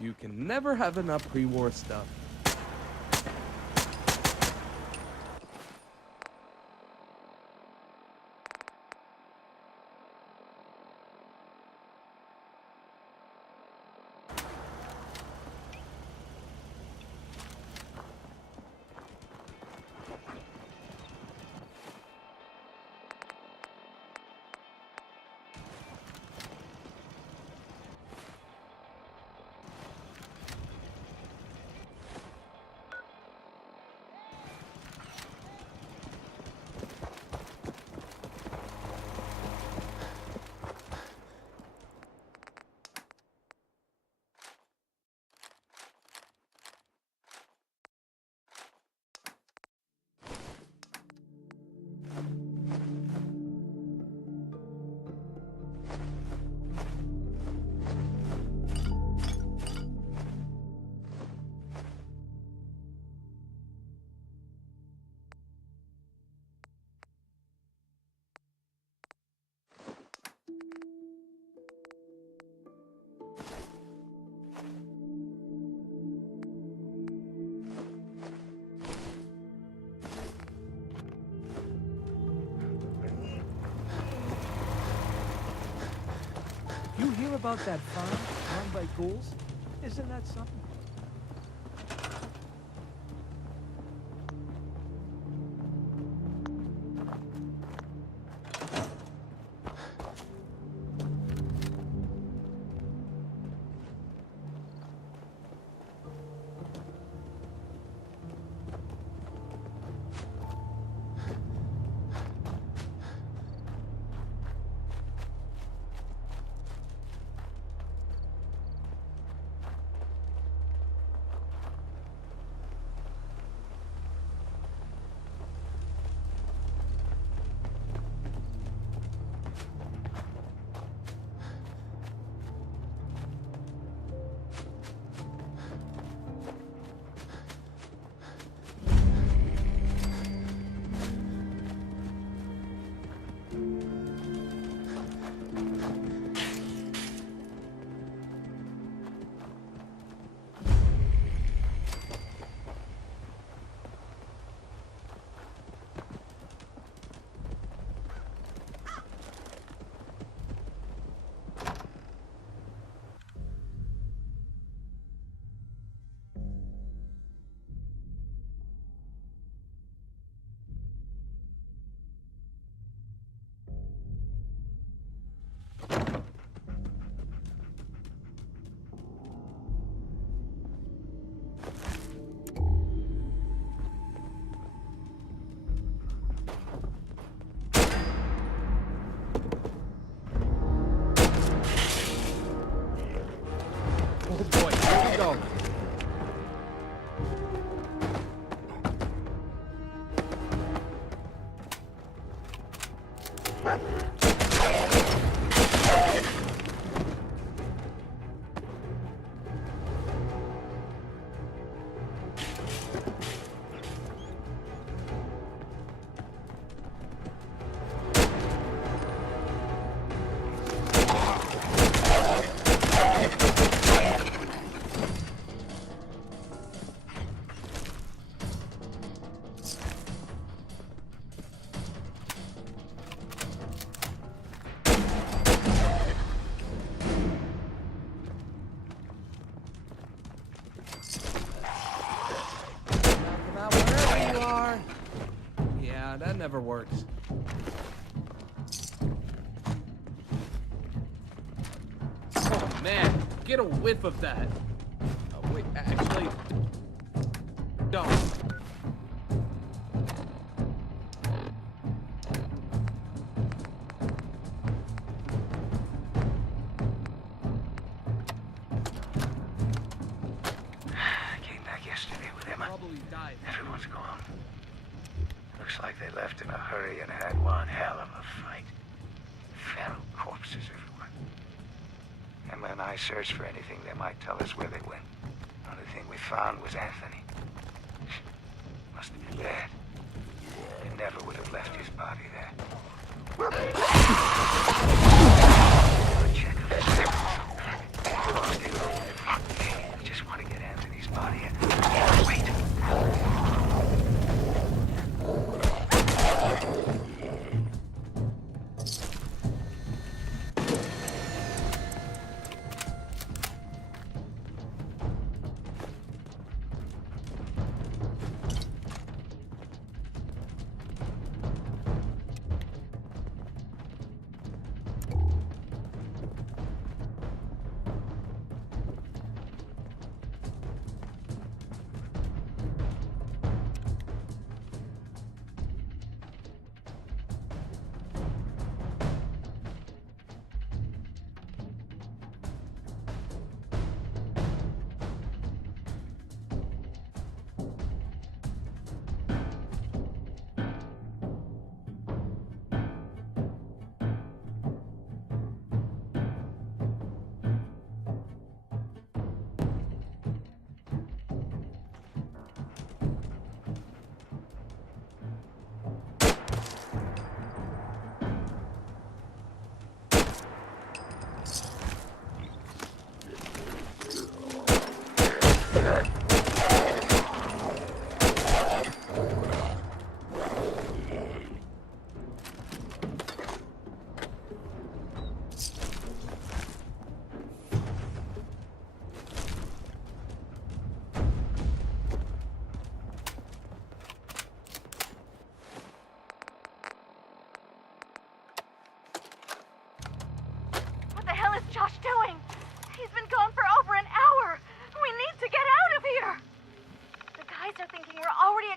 You can never have enough pre-war stuff. You hear about that farm run by ghouls? Isn't that something? That never works. Oh man, get a whiff of that. Oh, wait, actually, don't. I came back yesterday with Emma. Probably died. Everyone's gone. Looks like they left in a hurry and had one hell of a fight. Feral corpses everywhere. Emma and I searched for anything that might tell us where they went. The only thing we found was Anthony. Must have been bad. They never would have left his body there. Check of it.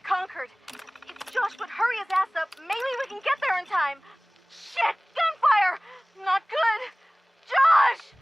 conquered. If Josh would hurry his ass up, maybe we can get there in time. Shit! Gunfire! Not good! Josh!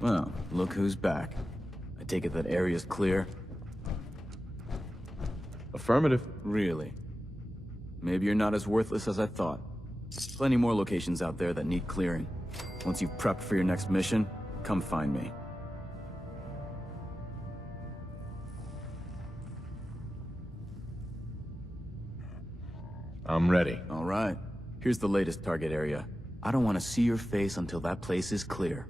Well, look who's back. I take it that area's clear? Affirmative. Really? Maybe you're not as worthless as I thought. Plenty more locations out there that need clearing. Once you've prepped for your next mission, come find me. I'm ready. All right. Here's the latest target area. I don't want to see your face until that place is clear.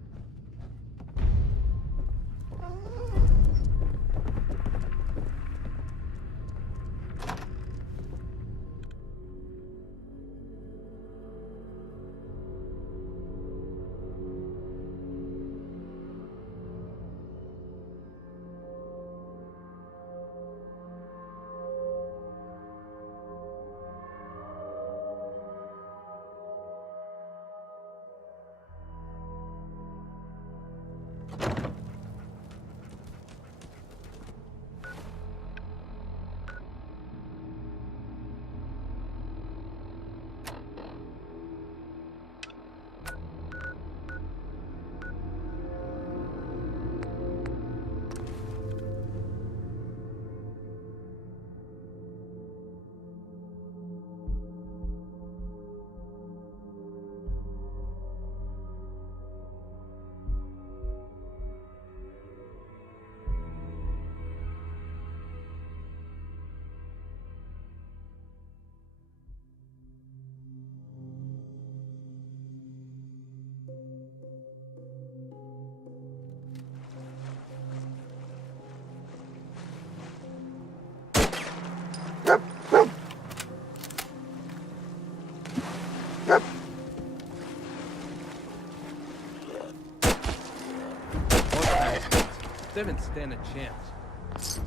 They didn't stand a chance.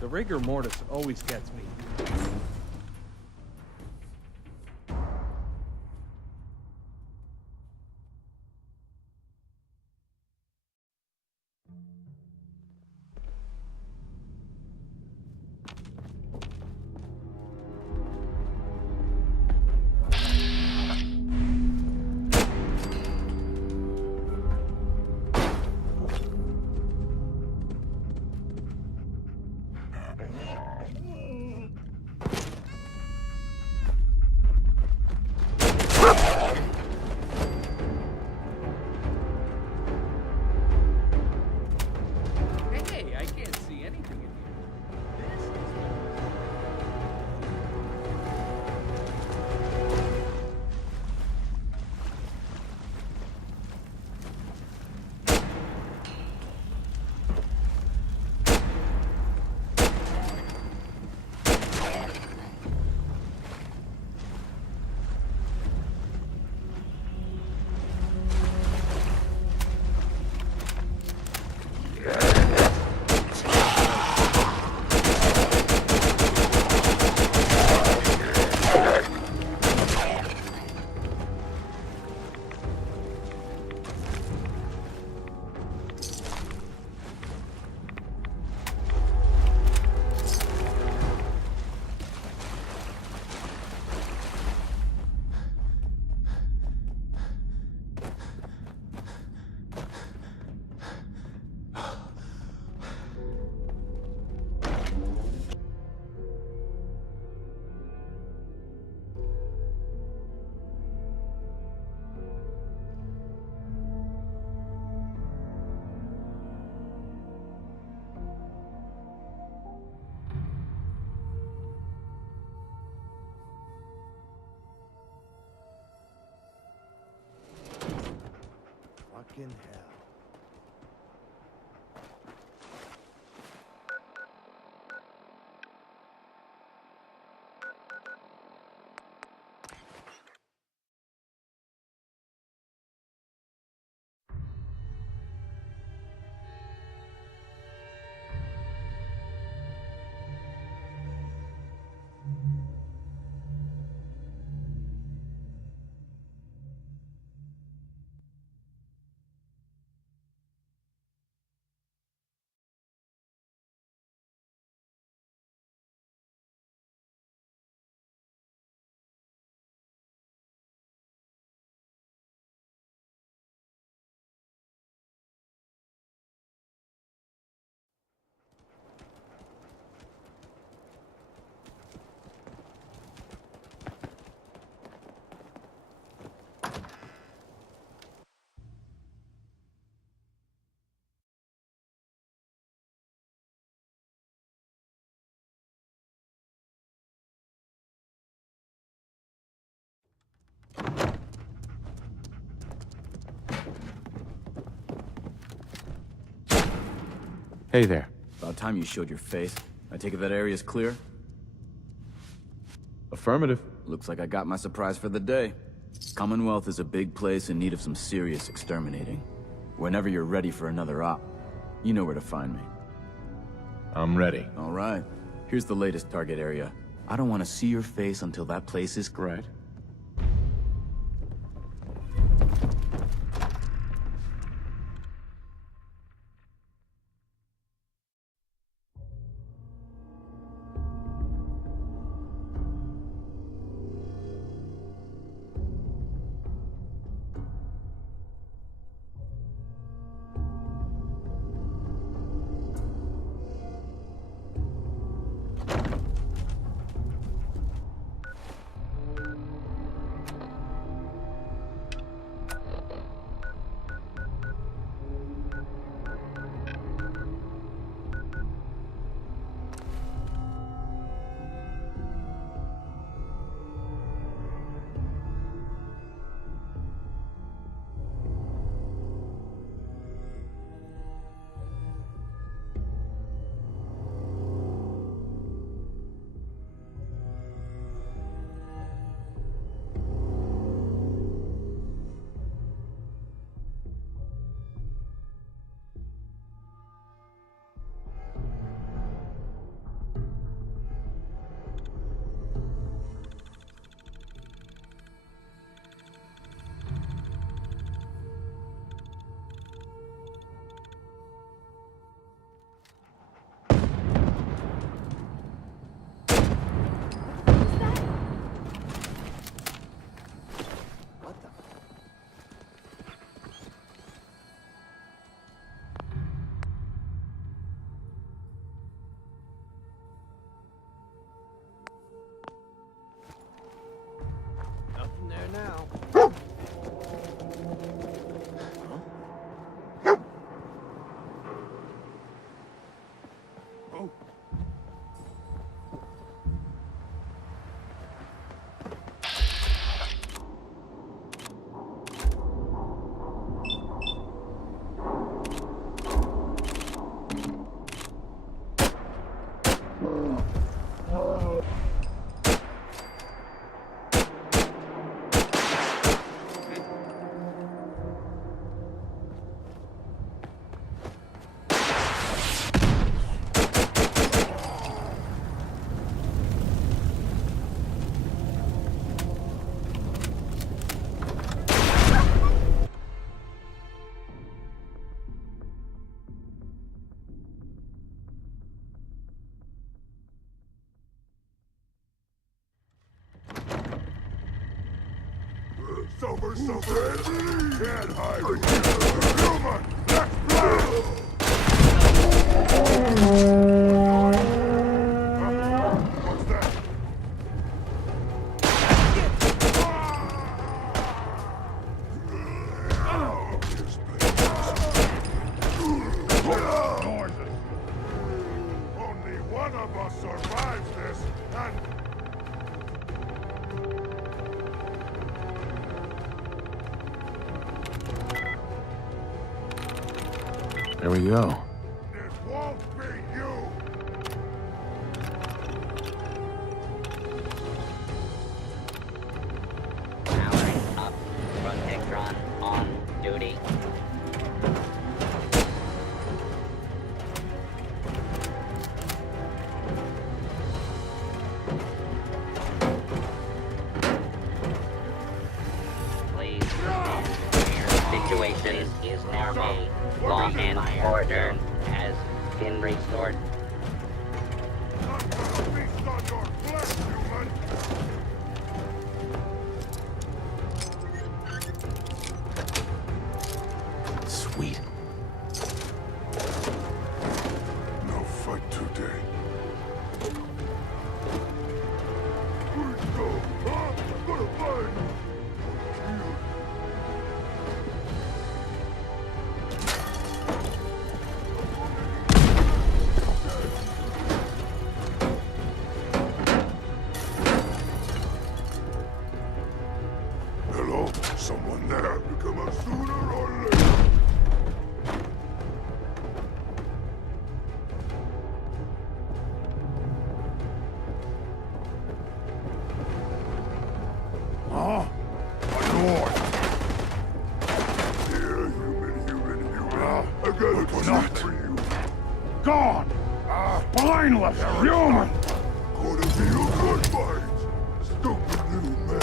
The rigor mortis always gets me. Hey, I can't see anything in here. This is fucking hell. Hey there. About time you showed your face. I take it that area's clear? Affirmative. Looks like I got my surprise for the day. Commonwealth is a big place in need of some serious exterminating. Whenever you're ready for another op, you know where to find me. I'm ready. All right. Here's the latest target area. I don't want to see your face until that place is Right. Nothing there now. Sober, can't hide from human. Let's play. What's that? Noises. Only one of us survives this, and There we go. It won't be you! Powering up. Protectron on duty. Please stand clear. Situation is now a law and order has been restored. I'm gonna feast on your flesh, human! Sweet. No fight today. Let's go, huh? Gonna fight! Hello? Someone there? Come up sooner or later. Huh? My lord! Here, human. I got a treat for you. Gone! Spineless human! Gonna be a good fight, stupid little man.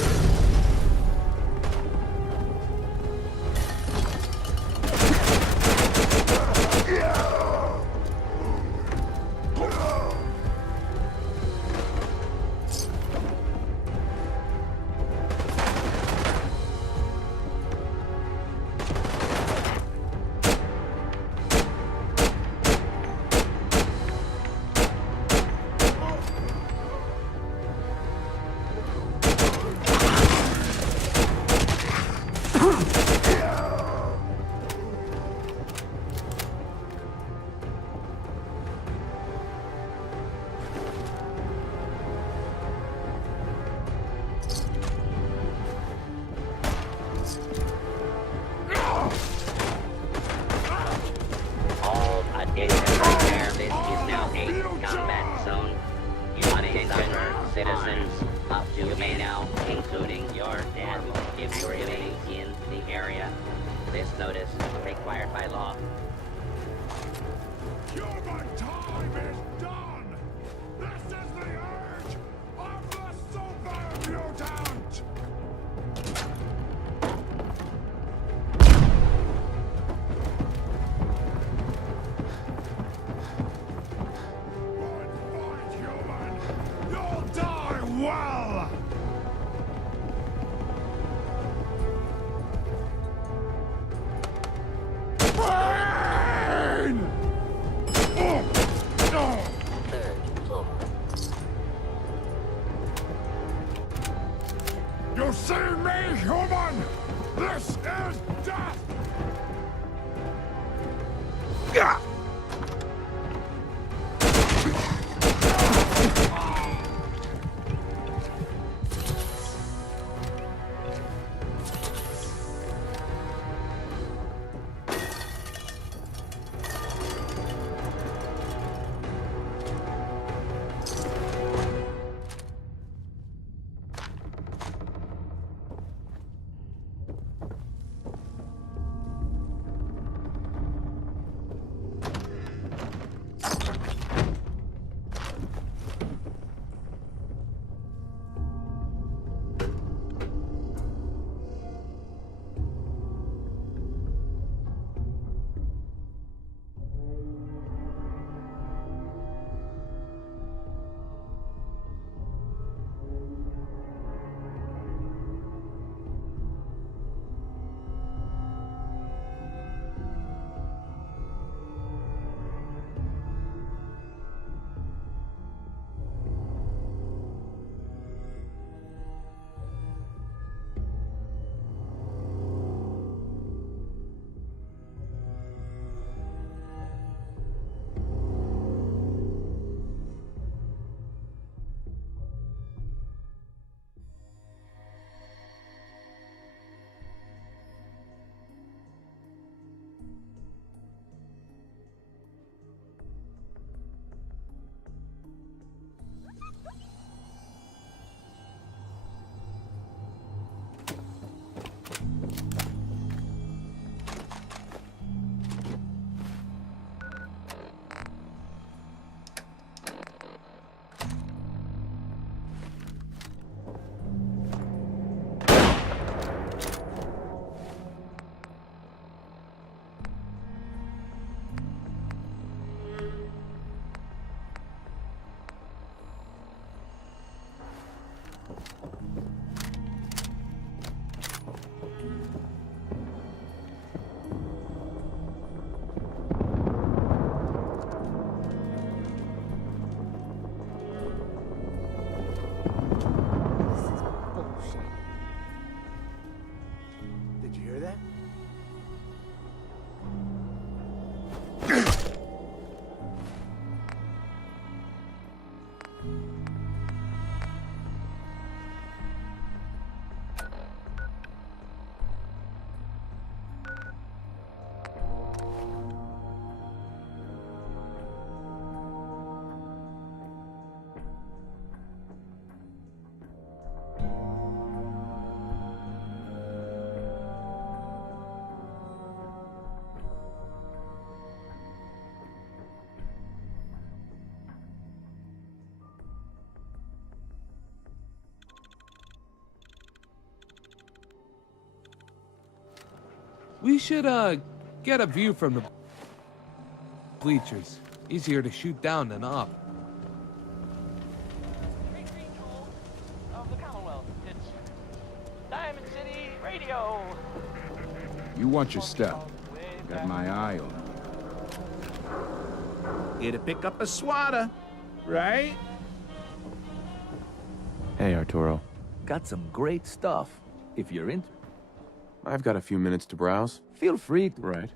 All attention right there. This is now a combat zone. Attention, citizens. Up to you may now, including your dad, if you remain in the area. This notice required by law. Human time is done! This is the age of the super mutant! Good fight, human! You'll die well! Pain! You see me, human? This is death! Gah! We should, get a view from the bleachers. Easier to shoot down than up. Of the Commonwealth. It's Diamond City Radio. You watch your step. Got my eye on you. Here to pick up a swatter, right? Hey, Arturo. Got some great stuff. If you're in, I've got a few minutes to browse. feel free to. Right.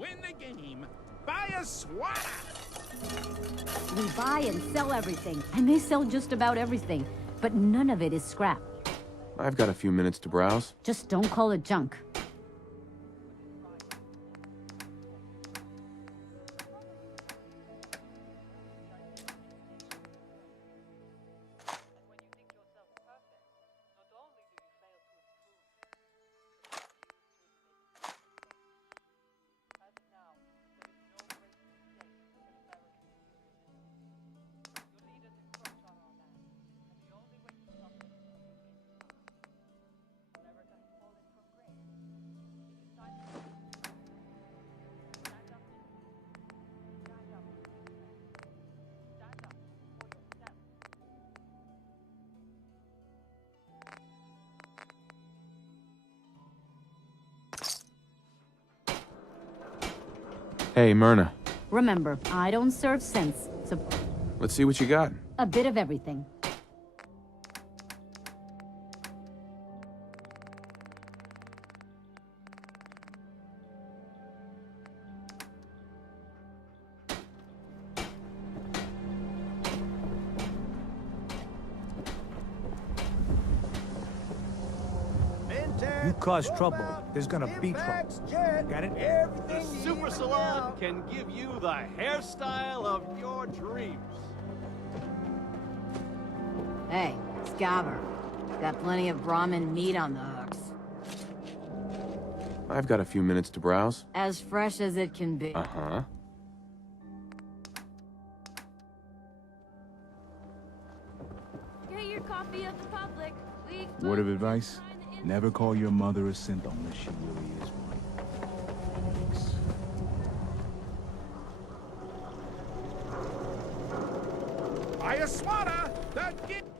Win the game. Buy a swatter. We buy and sell everything, and they sell just about everything, but none of it is scrap. I've got a few minutes to browse. Just don't call it junk. Hey, Myrna. Remember, I don't serve sense, so Let's see what you got. a bit of everything. You cause trouble, there's gonna be trouble. Got it? The Super Salon can give you the hairstyle of your dreams. Hey, Scabber. Got plenty of Brahmin meat on the hooks. I've got a few minutes to browse. As fresh as it can be. Uh-huh. Get your copy of the public. Word of advice? Never call your mother a simp unless she really is one. a swatter that gives...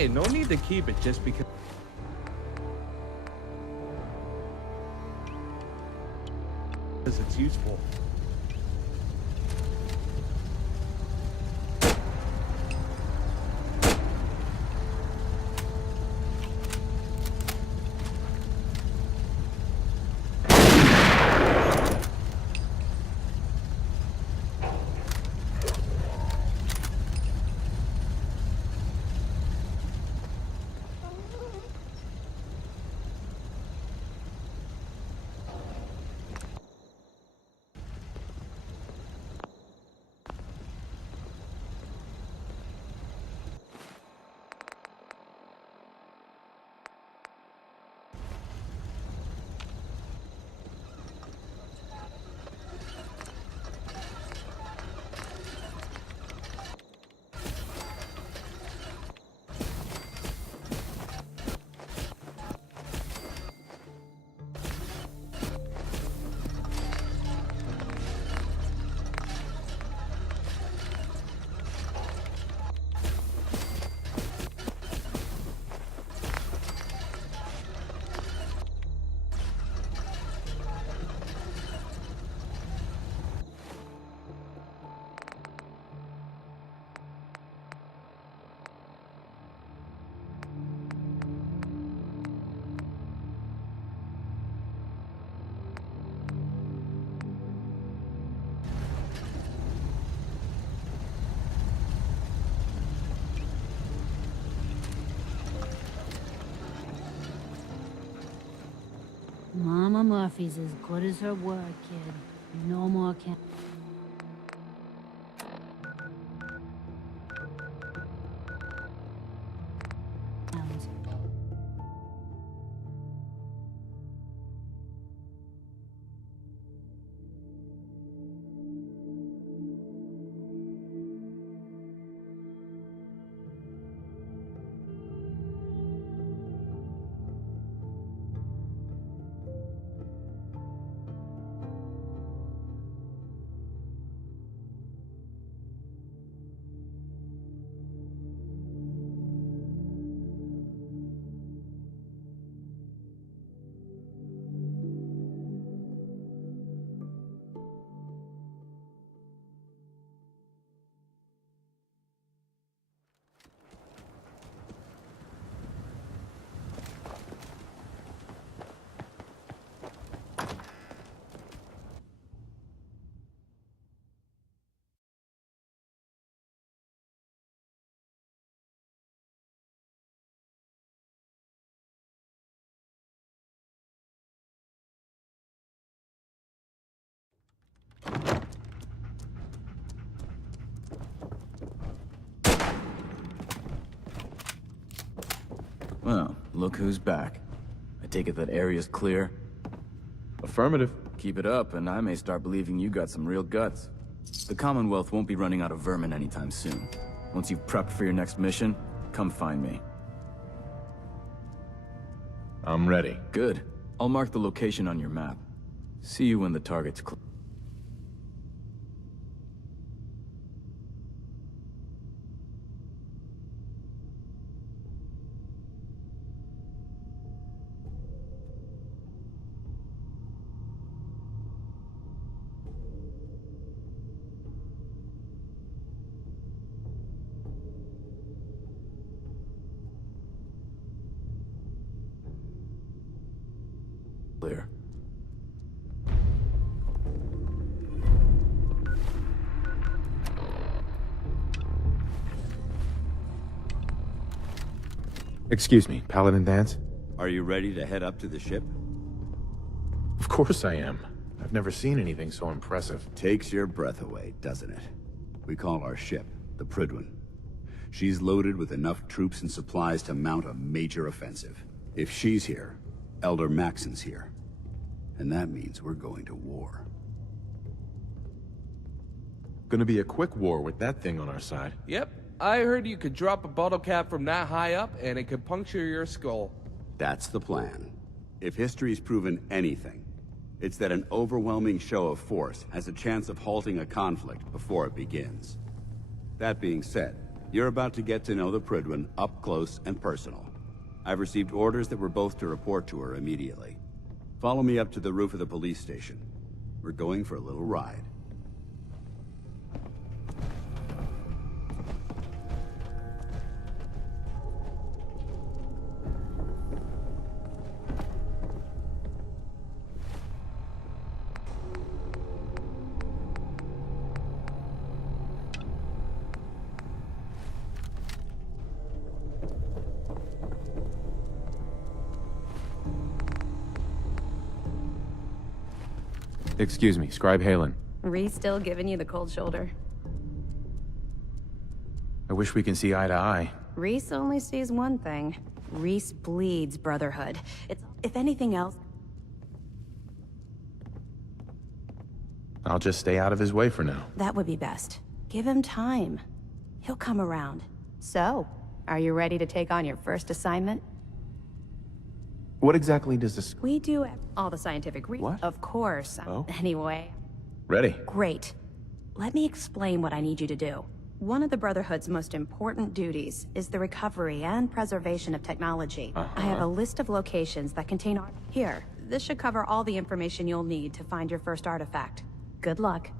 Hey, no need to keep it just because... it's useful. Mama Murphy's as good as her word, kid. No more can. Well, look who's back. I take it that area's clear? Affirmative. Keep it up, and I may start believing you got some real guts. The Commonwealth won't be running out of vermin anytime soon. Once you've prepped for your next mission, come find me. I'm ready. Good. I'll mark the location on your map. See you when the target's clear. Excuse me, Paladin Vance? Are you ready to head up to the ship? Of course I am. I've never seen anything so impressive. Takes your breath away, doesn't it? We call our ship the Prydwen. She's loaded with enough troops and supplies to mount a major offensive. If she's here, Elder Maxon's here. And that means we're going to war. Gonna be a quick war with that thing on our side. Yep. I heard you could drop a bottle cap from that high up and it could puncture your skull. That's the plan. If history's proven anything, it's that an overwhelming show of force has a chance of halting a conflict before it begins. That being said, you're about to get to know the Prydwen up close and personal. I've received orders that we're both to report to her immediately. Follow me up to the roof of the police station. We're going for a little ride. Excuse me, Scribe Halen. Reese still giving you the cold shoulder? I wish we can see eye to eye. Reese only sees one thing. Reese bleeds brotherhood. It's, if anything else... I'll just stay out of his way for now. That would be best. Give him time. He'll come around. So, are you ready to take on your first assignment? What exactly does this... We do all the scientific What? Of course. Oh? Anyway. Ready. Great. Let me explain what I need you to do. One of the Brotherhood's most important duties is the recovery and preservation of technology. I have a list of locations that contain art. Here, this should cover all the information you'll need to find your first artifact. Good luck.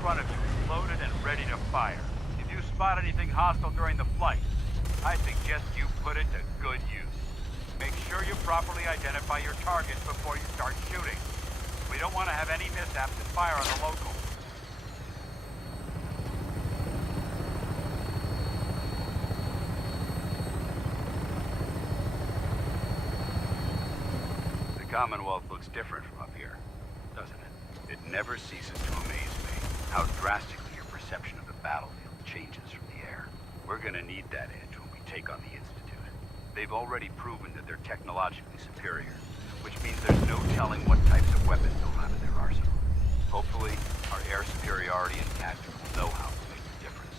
front of you is loaded and ready to fire. If you spot anything hostile during the flight, I suggest you put it to good use. Make sure you properly identify your targets before you start shooting. We don't want to have any mishaps and fire on the locals. The Commonwealth looks different from up here, doesn't it? It never ceases to amaze me how drastically your perception of the battlefield changes from the air. We're gonna need that edge when we take on the Institute. They've already proven that they're technologically superior, which means there's no telling what types of weapons they'll have in their arsenal. Hopefully, our air superiority and tactical know-how will make the difference.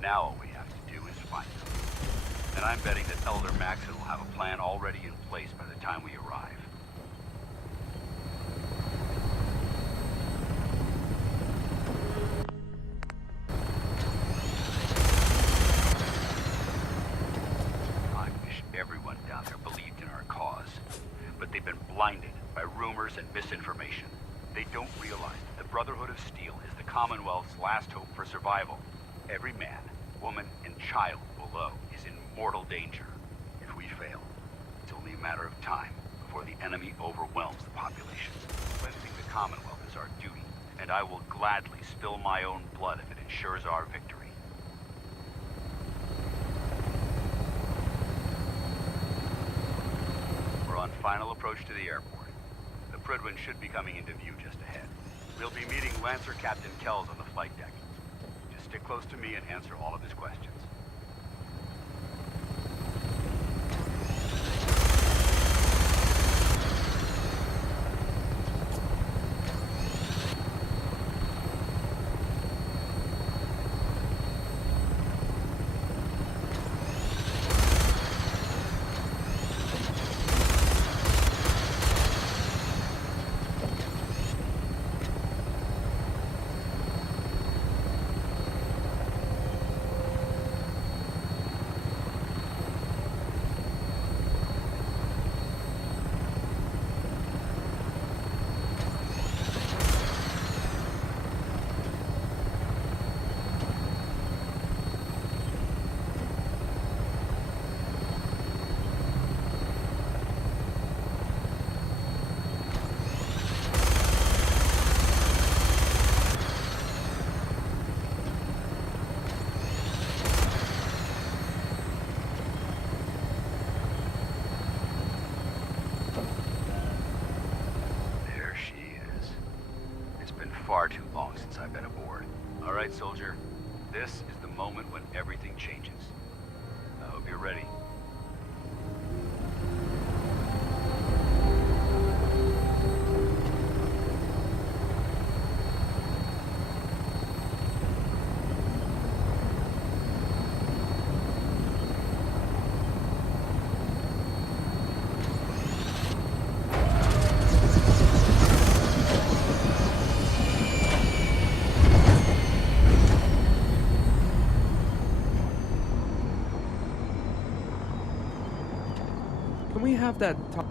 Now all we have to do is find them. And I'm betting that Elder Maxon will have a plan already in place by the time we arrive. I wish everyone down there believed in our cause. But they've been blinded by rumors and misinformation. They don't realize that the Brotherhood of Steel is the Commonwealth's last hope for survival. Every man, woman, and child below is in mortal danger. If we fail, it's only a matter of time before the enemy overwhelms the population. Cleansing the Commonwealth is our duty, and I will gladly spill my own blood if it ensures our victory. We're on final approach to the airport. The Prydwen should be coming into view just ahead. We'll be meeting Lancer Captain Kells on the flight deck. Just stick close to me and answer all of his questions. Far too long since I've been aboard. All right, soldier. This is the moment when everything changes. I hope you're ready. Can we have that talk?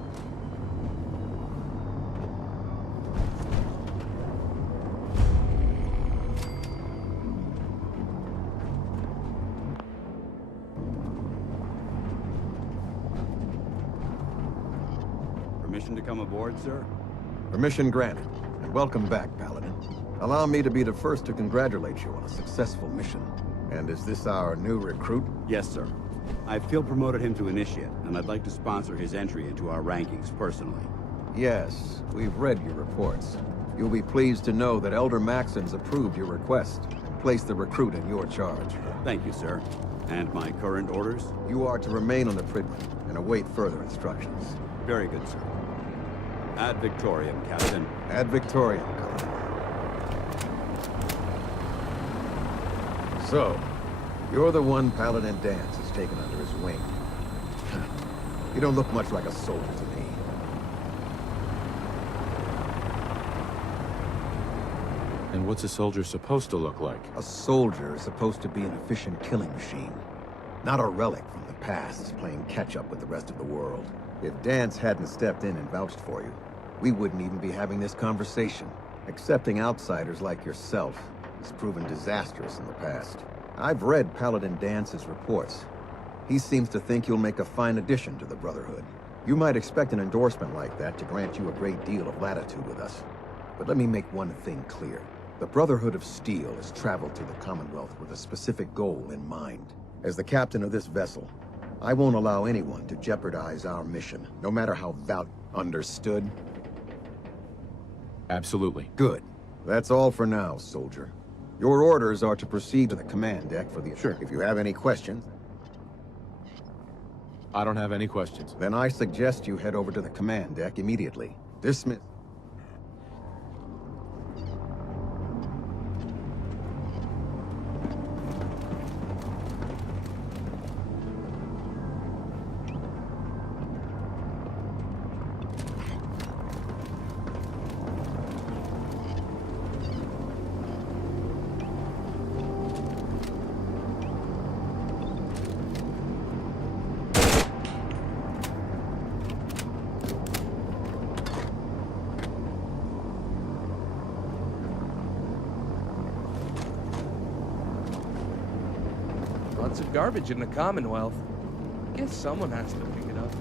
Permission to come aboard, sir? Permission granted, and welcome back, Paladin. Allow me to be the first to congratulate you on a successful mission. And is this our new recruit? Yes, sir. I feel promoted him to initiate, and I'd like to sponsor his entry into our rankings personally. Yes, we've read your reports. You'll be pleased to know that Elder Maxon's approved your request and placed the recruit in your charge. Thank you, sir. And my current orders? You are to remain on the Prydwen and await further instructions. Very good, sir. Ad Victoriam, Captain. Ad Victoriam, Captain. So, you're the one Paladin Danse has taken under his wing. You don't look much like a soldier to me. And what's a soldier supposed to look like? A soldier is supposed to be an efficient killing machine. Not a relic from the past, playing catch-up with the rest of the world. If Danse hadn't stepped in and vouched for you, we wouldn't even be having this conversation. Accepting outsiders like yourself has proven disastrous in the past. I've read Paladin Dance's reports. He seems to think you'll make a fine addition to the Brotherhood. You might expect an endorsement like that to grant you a great deal of latitude with us. But let me make one thing clear. The Brotherhood of Steel has traveled through the Commonwealth with a specific goal in mind. As the captain of this vessel, I won't allow anyone to jeopardize our mission, no matter how Understood? Absolutely. Good. That's all for now, soldier. Your orders are to proceed to the command deck for the... Sure. If you have any questions... I don't have any questions. Then I suggest you head over to the command deck immediately. Dismiss... Lots of garbage in the Commonwealth. Guess someone has to pick it up.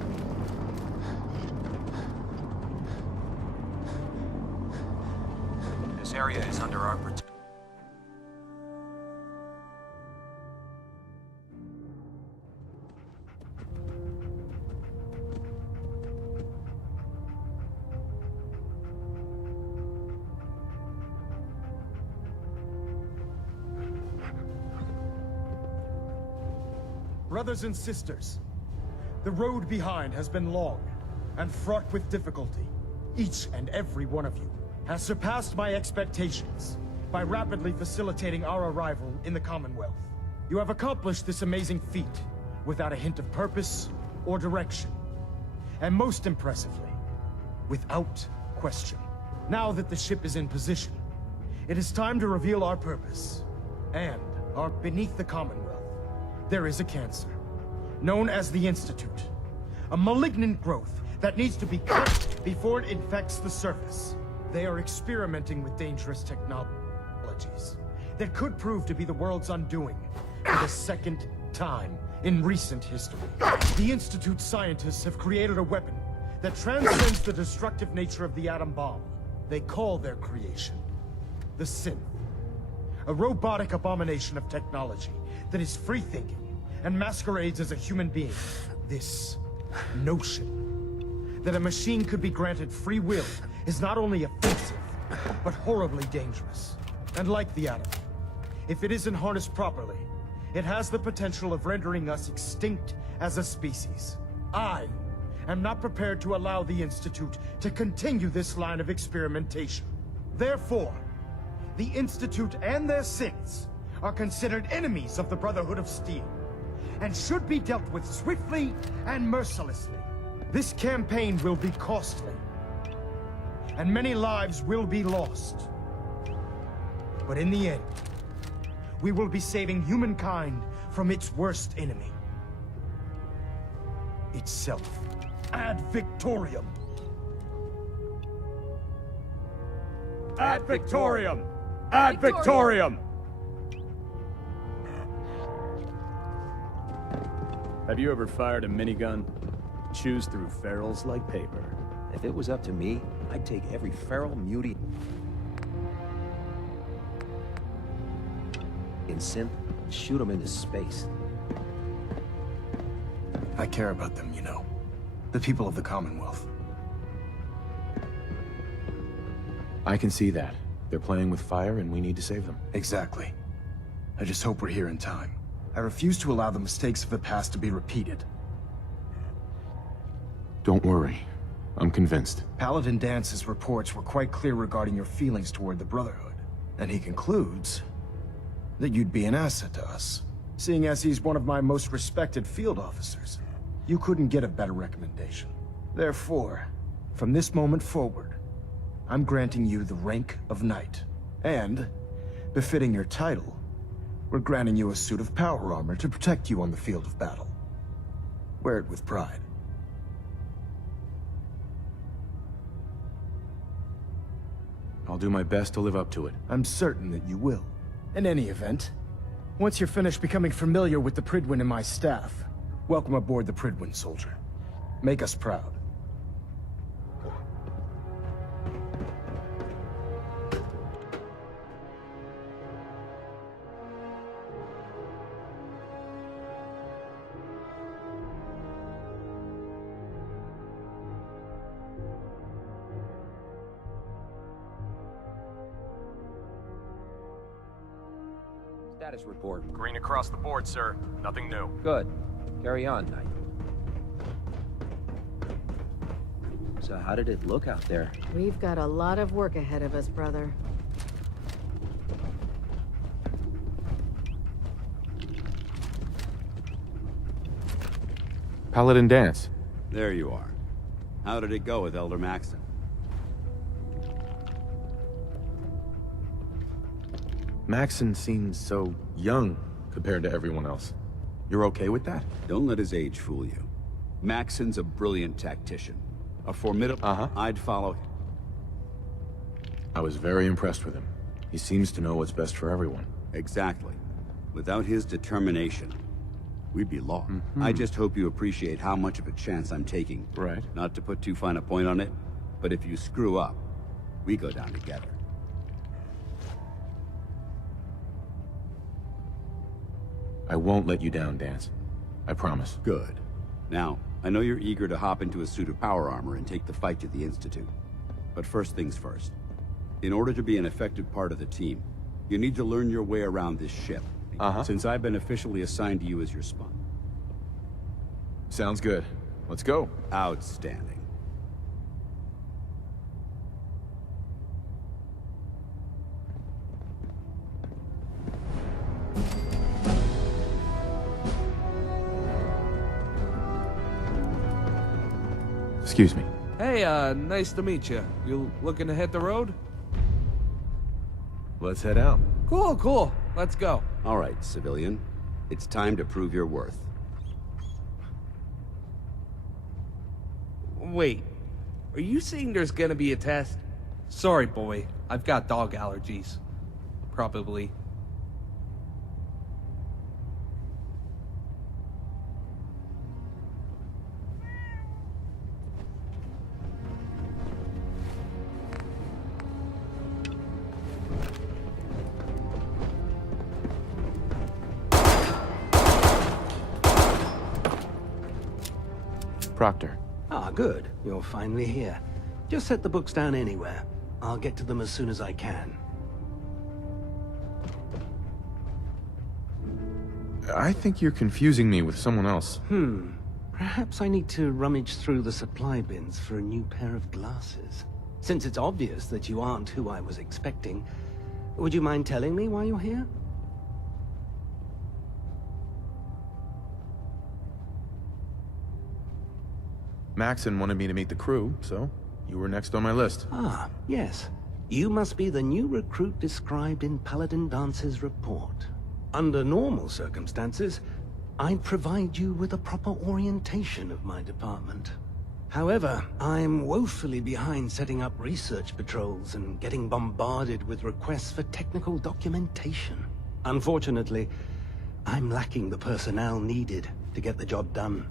This area is under our protection. Brothers and sisters, the road behind has been long and fraught with difficulty. Each and every one of you has surpassed my expectations by rapidly facilitating our arrival in the Commonwealth. You have accomplished this amazing feat without a hint of purpose or direction. And most impressively, without question. Now that the ship is in position, it is time to reveal our purpose. And beneath the Commonwealth, there is a cancer, known as the Institute. A malignant growth that needs to be cut before it infects the surface. They are experimenting with dangerous technologies that could prove to be the world's undoing for the second time in recent history. The Institute's scientists have created a weapon that transcends the destructive nature of the atom bomb. They call their creation the Synth. A robotic abomination of technology that is free-thinking and masquerades as a human being. This notion that a machine could be granted free will is not only offensive, but horribly dangerous. And like the atom, if it isn't harnessed properly, it has the potential of rendering us extinct as a species. I am not prepared to allow the Institute to continue this line of experimentation. Therefore, the Institute and their synths are considered enemies of the Brotherhood of Steel, and should be dealt with swiftly and mercilessly. This campaign will be costly, and many lives will be lost. But in the end, we will be saving humankind from its worst enemy. Itself. Ad Victorium! Ad Victorium! Ad Victorium! Have you ever fired a minigun? Chews through ferals like paper. If it was up to me, I'd take every feral mutie in synth and shoot them into space. I care about them, you know. The people of the Commonwealth. I can see that. They're playing with fire and we need to save them. Exactly. I just hope we're here in time. I refuse to allow the mistakes of the past to be repeated. Don't worry. I'm convinced. Paladin Dance's reports were quite clear regarding your feelings toward the Brotherhood. And he concludes that you'd be an asset to us, seeing as he's one of my most respected field officers. You couldn't get a better recommendation. Therefore, from this moment forward, I'm granting you the rank of Knight. And, befitting your title, we're granting you a suit of power armor to protect you on the field of battle. Wear it with pride. I'll do my best to live up to it. I'm certain that you will. In any event, once you're finished becoming familiar with the Pridwin and my staff, welcome aboard the Pridwin, soldier. Make us proud. Status report. Green across the board, sir. Nothing new. Good. Carry on, Knight. So how did it look out there? We've got a lot of work ahead of us, brother. Paladin Dance. There you are. How did it go with Elder Maxon? Maxon seems so young compared to everyone else. You're okay with that? Don't let his age fool you. Maxon's a brilliant tactician. A formidable... I'd follow him. I was very impressed with him. He seems to know what's best for everyone. Exactly. Without his determination, we'd be lost. I just hope you appreciate how much of a chance I'm taking. Right. Not to put too fine a point on it, but if you screw up, we go down together. I won't let you down, Dance. I promise. Good. Now, I know you're eager to hop into a suit of power armor and take the fight to the Institute. But first things first. In order to be an effective part of the team, you need to learn your way around this ship. Since I've been officially assigned to you as your spawn. Sounds good. Let's go. Outstanding. Excuse me. Hey, nice to meet you. You looking to hit the road? Let's head out. Cool, cool. Let's go. All right, civilian. It's time to prove your worth. Wait, are you saying there's gonna be a test? Sorry, boy. I've got dog allergies. Probably. Proctor. Ah, good. You're finally here. Just set the books down anywhere. I'll get to them as soon as I can. I think you're confusing me with someone else. Perhaps I need to rummage through the supply bins for a new pair of glasses. Since it's obvious that you aren't who I was expecting, would you mind telling me why you're here? Maxon wanted me to meet the crew, so you were next on my list. Ah, yes. You must be the new recruit described in Paladin Dance's report. Under normal circumstances, I'd provide you with a proper orientation of my department. However, I'm woefully behind setting up research patrols and getting bombarded with requests for technical documentation. Unfortunately, I'm lacking the personnel needed to get the job done.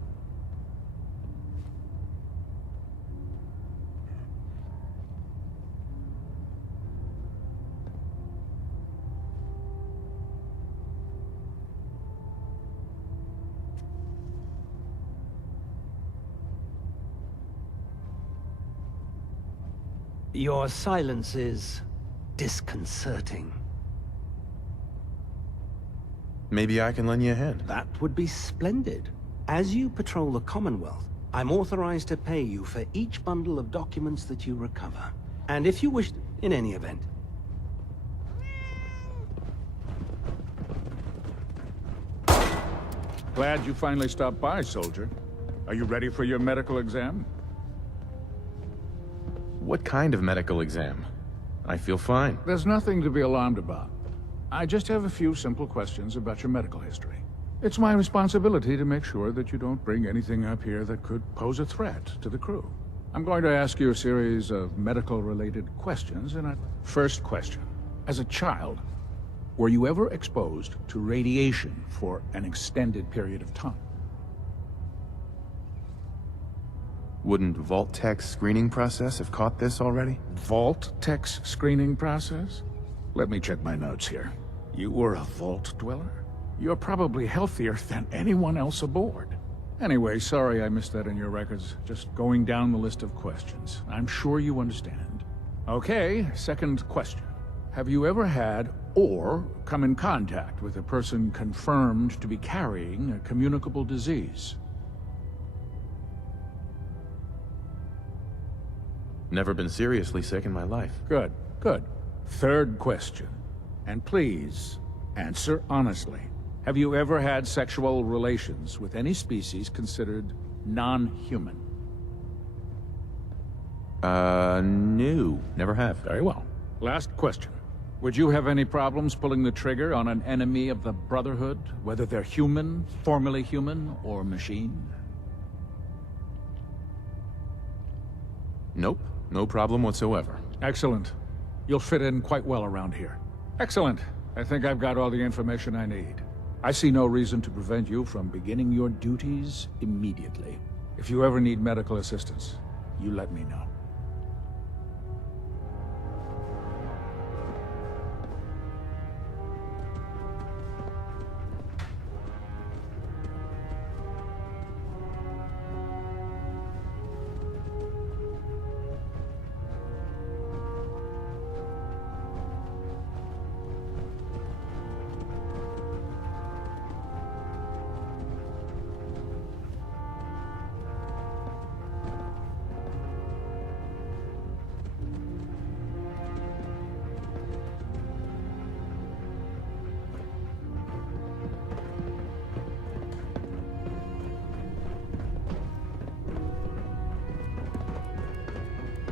Your silence is disconcerting. Maybe I can lend you a hand. That would be splendid. As you patrol the Commonwealth, I'm authorized to pay you for each bundle of documents that you recover. And if you wish, in any event. Glad you finally stopped by, soldier. Are you ready for your medical exam? What kind of medical exam? I feel fine. There's nothing to be alarmed about. I just have a few simple questions about your medical history. It's my responsibility to make sure that you don't bring anything up here that could pose a threat to the crew. I'm going to ask you a series of medical-related questions, and first question. As a child, Were you ever exposed to radiation for an extended period of time? Wouldn't Vault-Tech's screening process have caught this already? Vault-Tech's screening process? Let me check my notes here. You were a Vault Dweller? You're probably healthier than anyone else aboard. Anyway, sorry I missed that in your records. Just going down the list of questions. I'm sure you understand. Okay, second question. Have you ever had or come in contact with a person confirmed to be carrying a communicable disease? Never been seriously sick in my life. Good, good. Third question. And please, answer honestly. Have you ever had sexual relations with any species considered non-human? No. Never have. Very well. Last question. Would you have any problems pulling the trigger on an enemy of the Brotherhood, whether they're human, formerly human, or machine? Nope. No problem whatsoever. Excellent. You'll fit in quite well around here. Excellent. I think I've got all the information I need. I see no reason to prevent you from beginning your duties immediately. If you ever need medical assistance, you let me know.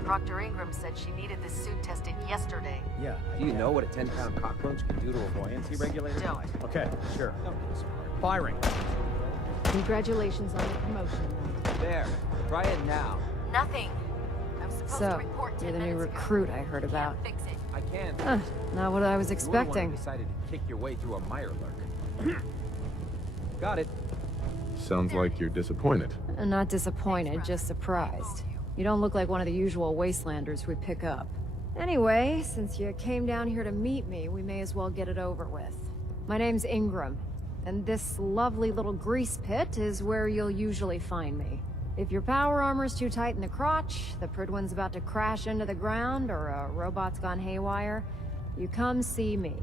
Dr. Ingram said she needed this suit tested yesterday. Yeah. Do you know what a 10-pound cockroach can do to a buoyancy regulator? Don't. Okay, sure. Firing. Congratulations on the promotion. There. Try it now. Nothing. I'm supposed to So, report 10 you're the new minutes ago. recruit I heard about. Fix it. I can't. Not what I was You're the one who expecting. decided to kick your way through a mire lurk. Got it. Sounds like you're disappointed. Not disappointed, just surprised. You don't look like one of the usual wastelanders we pick up. Anyway, since you came down here to meet me, we may as well get it over with. My name's Ingram, and this lovely little grease pit is where you'll usually find me. If your power armor's too tight in the crotch, the Pridwin's about to crash into the ground, or a robot's gone haywire, you come see me.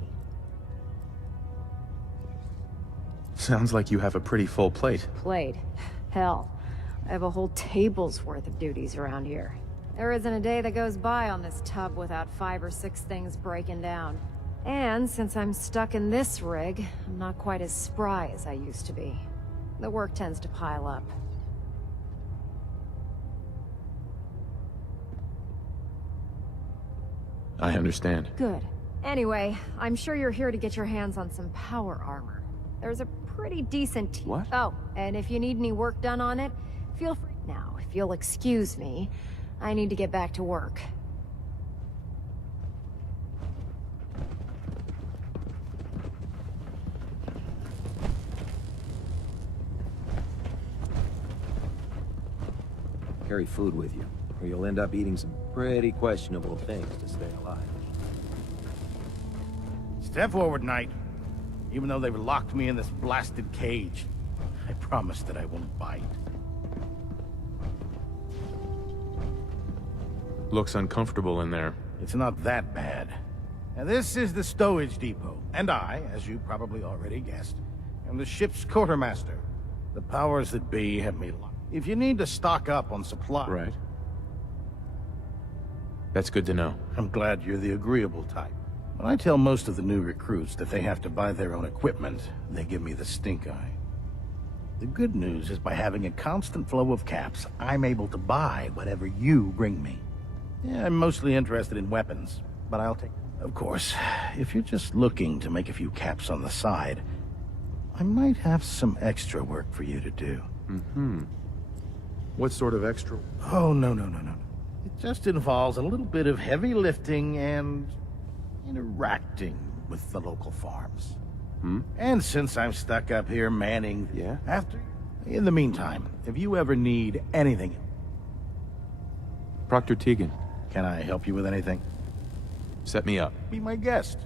Sounds like you have a pretty full plate. Plate. Hell, I have a whole table's worth of duties around here. There isn't a day that goes by on this tub without 5 or 6 things breaking down. And since I'm stuck in this rig, I'm not quite as spry as I used to be. The work tends to pile up. I understand. Good. Anyway, I'm sure you're here to get your hands on some power armor. There's a pretty decent... What? Oh, and if you need any work done on it, feel free. Now, if you'll excuse me, I need to get back to work. Carry food with you, or you'll end up eating some pretty questionable things to stay alive. Step forward, Knight. Even though they've locked me in this blasted cage, I promise that I won't bite. Looks uncomfortable in there. It's not that bad. Now, this is the stowage depot, and I, as you probably already guessed, am the ship's quartermaster. The powers that be have me locked. If you need to stock up on supplies... Right. That's good to know. I'm glad you're the agreeable type. When I tell most of the new recruits that they have to buy their own equipment, they give me the stink eye. The good news is by having a constant flow of caps, I'm able to buy whatever you bring me. Yeah, I'm mostly interested in weapons, but I'll take... Of course, if you're just looking to make a few caps on the side, I might have some extra work for you to do. Mm-hmm. What sort of extra? Oh, no. It just involves a little bit of heavy lifting and interacting with the local farms. Hmm? And since I'm stuck up here manning... Yeah? In the meantime, if you ever need anything... Proctor Tegan. Can I help you with anything? Set me up. Be my guest.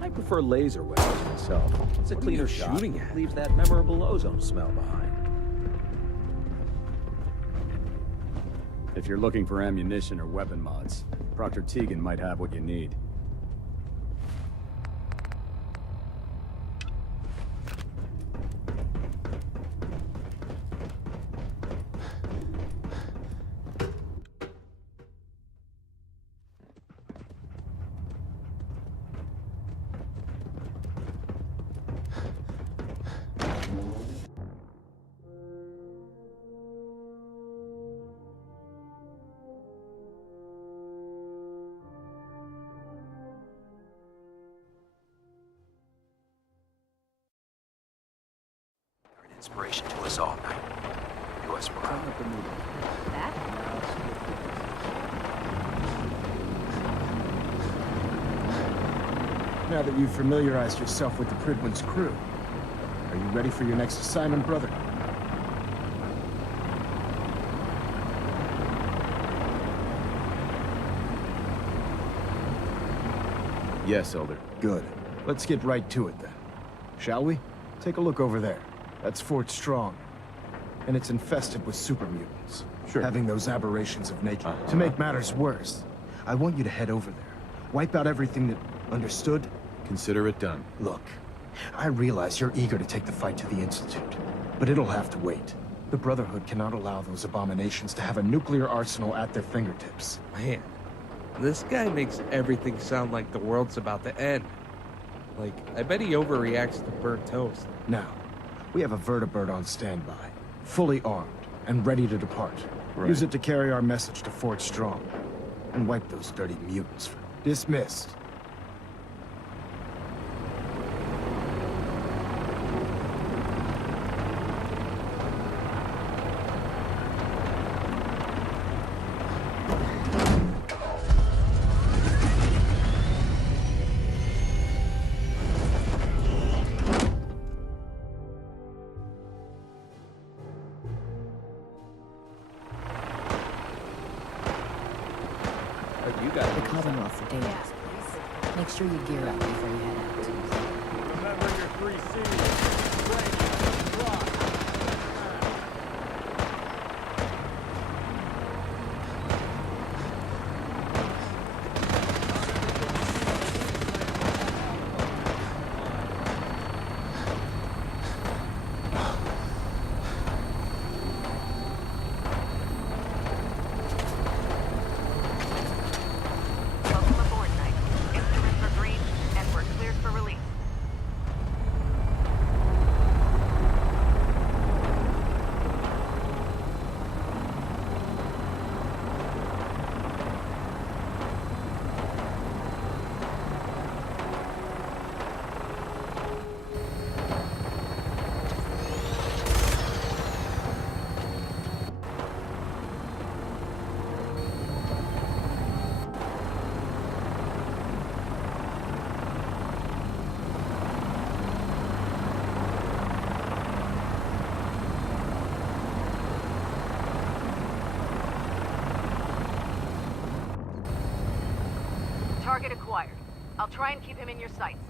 I prefer laser weapons myself. It's a cleaner shot. Shooting at? Leaves that memorable ozone smell behind. If you're looking for ammunition or weapon mods, Proctor Tegan might have what you need. Inspiration to us all night. Do us proud. Now that you've familiarized yourself with the Pridwin's crew, are you ready for your next assignment, brother? Yes, Elder. Good. Let's get right to it then. Shall we? Take a look over there. That's Fort Strong. And it's infested with super mutants. Sure. Having those aberrations of nature. To make matters worse, I want you to head over there. Wipe out everything that... Understood? Consider it done. Look, I realize you're eager to take the fight to the Institute, but it'll have to wait. The Brotherhood cannot allow those abominations to have a nuclear arsenal at their fingertips. Man, this guy makes everything sound like the world's about to end. Like, I bet he overreacts to burnt toast. Now, we have a vertibird on standby, fully armed, and ready to depart. Right. Use it to carry our message to Fort Strong, and wipe those dirty mutants. Dismissed. The Commonwealth's the day after. Make sure you gear up before you head out. Remember your 3 C's. Break, rock. Welcome aboard, Knight. Instruments are green, and we're cleared for release. I'll try and keep him in your sights.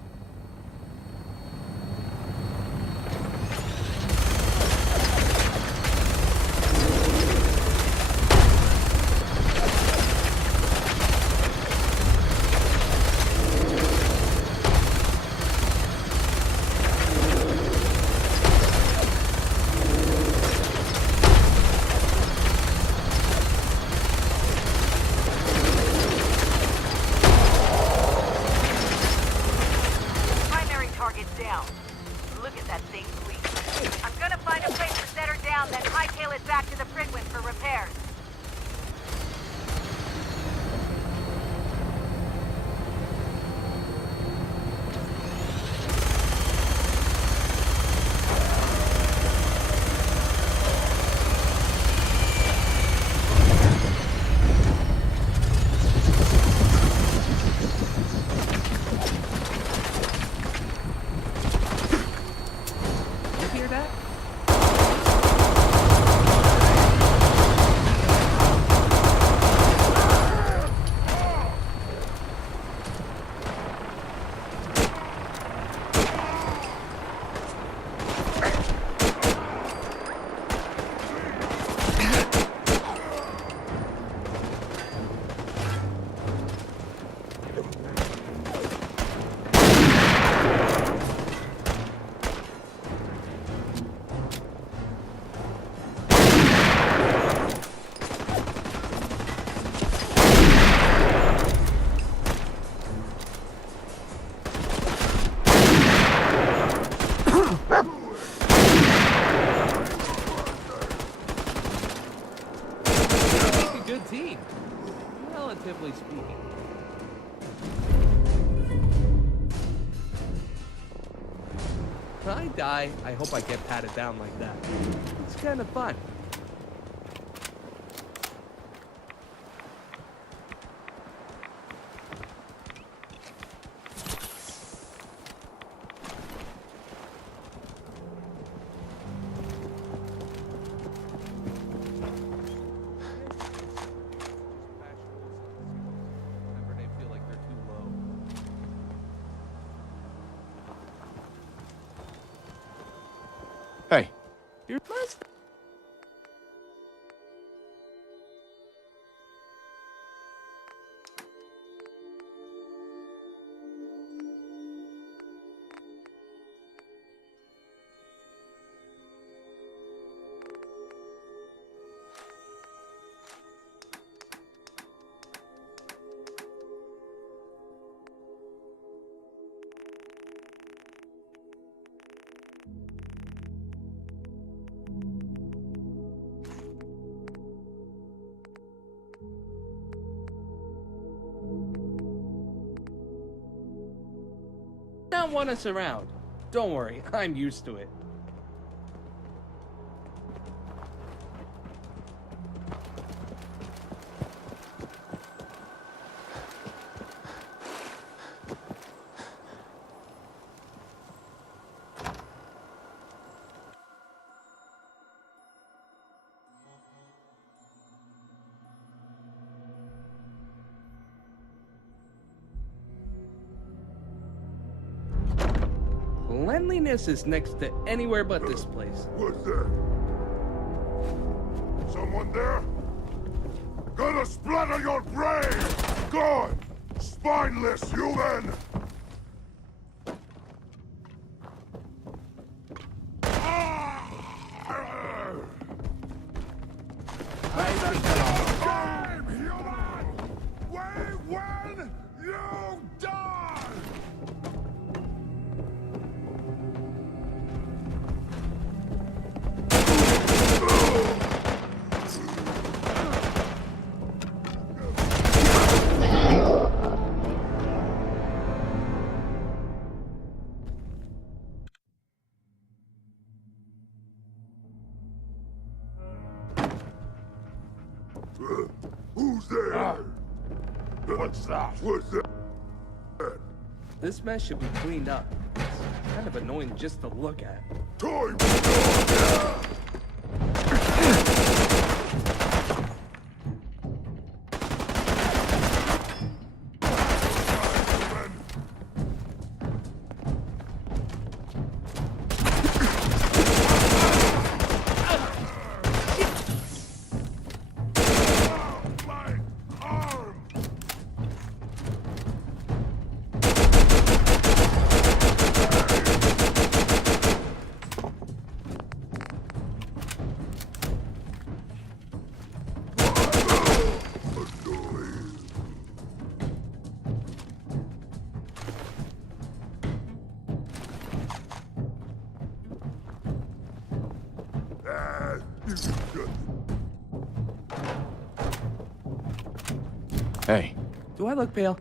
Relatively speaking. When I die, I hope I get patted down like that. It's kind of fun. Hey. Your mustache. Don't want us around. Don't worry, I'm used to it. Cleanliness is next to anywhere but this place. What's that? Someone there? Gonna splatter your brain! Gone! Spineless human! Who's there? What's that? What's that? This mess should be cleaned up. It's kind of annoying just to look at. Time! Hey. Do I look pale?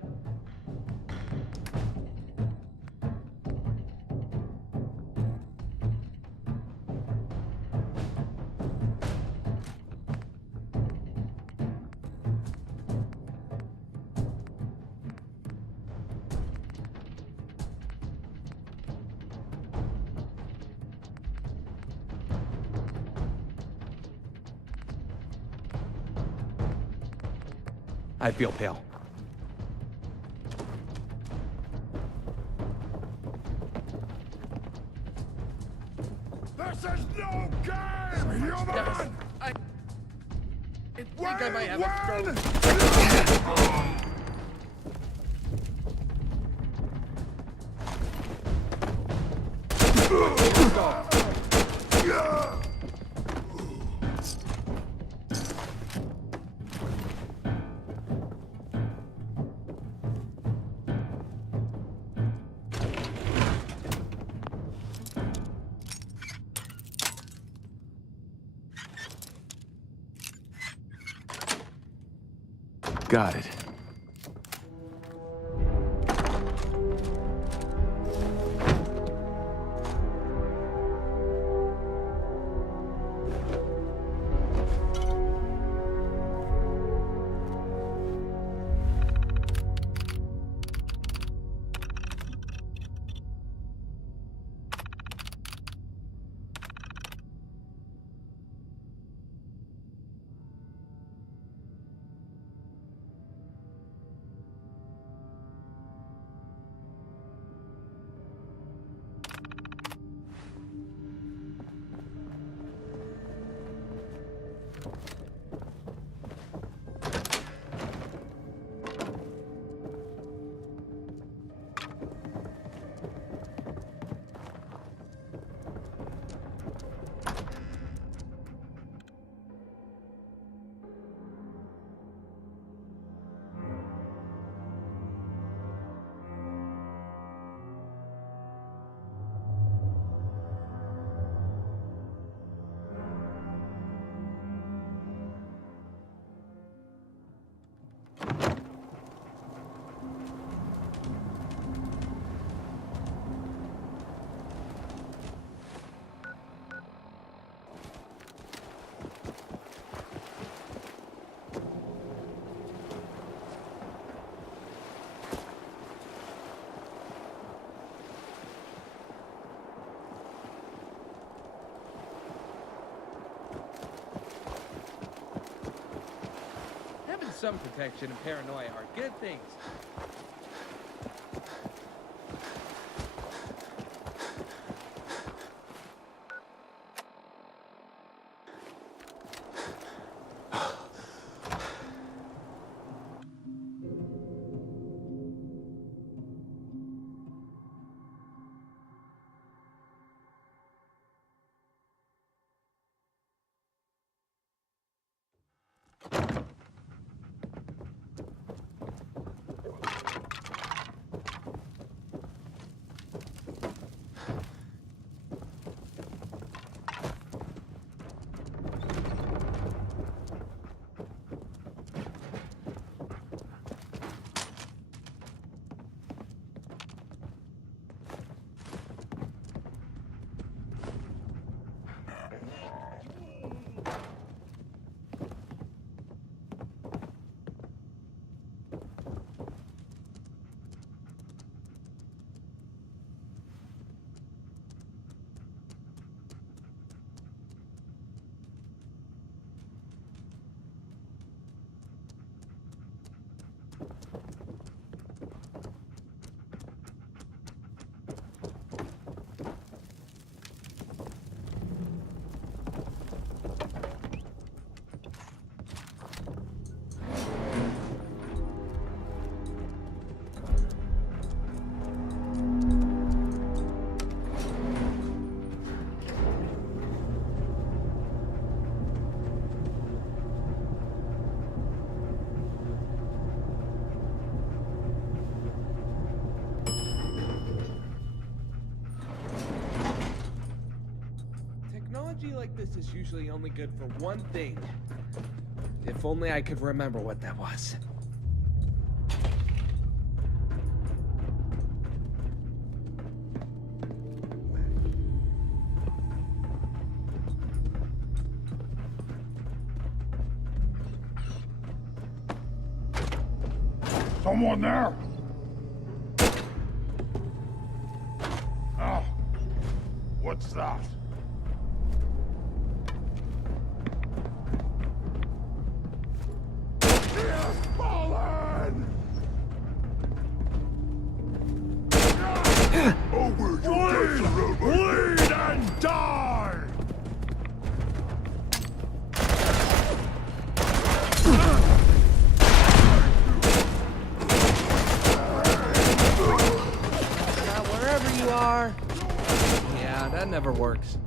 I feel pale. This is no game, human! I think I might have a stroke. Got it. Having some protection and paranoia are good things. Technology like this is usually only good for one thing. If only I could remember what that was. Someone there? Oh, what's that? He has fallen! Over you bleed and die! Wherever you are. Yeah, that never works.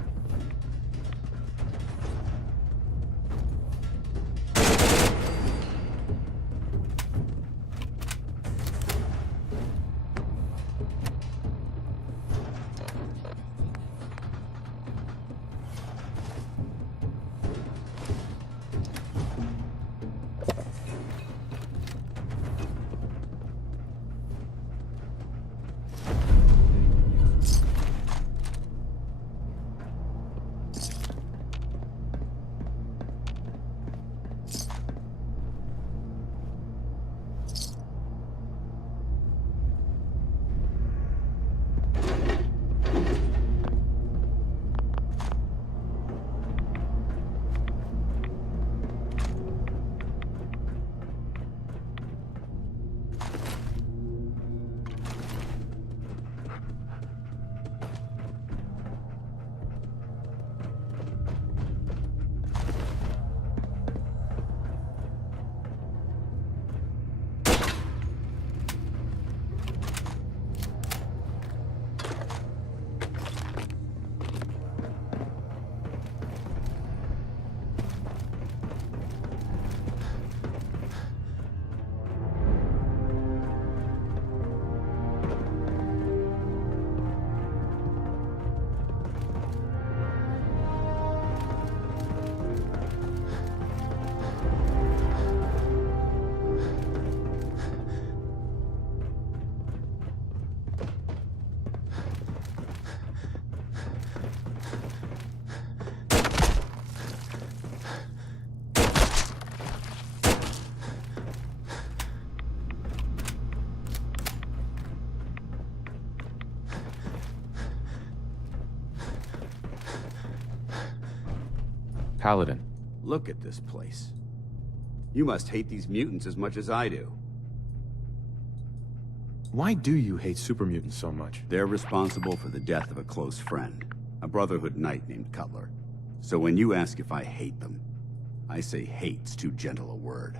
Paladin. Look at this place. You must hate these mutants as much as I do. Why do you hate super mutants so much? They're responsible for the death of a close friend, a Brotherhood knight named Cutler. So when you ask if I hate them, I say hate's too gentle a word.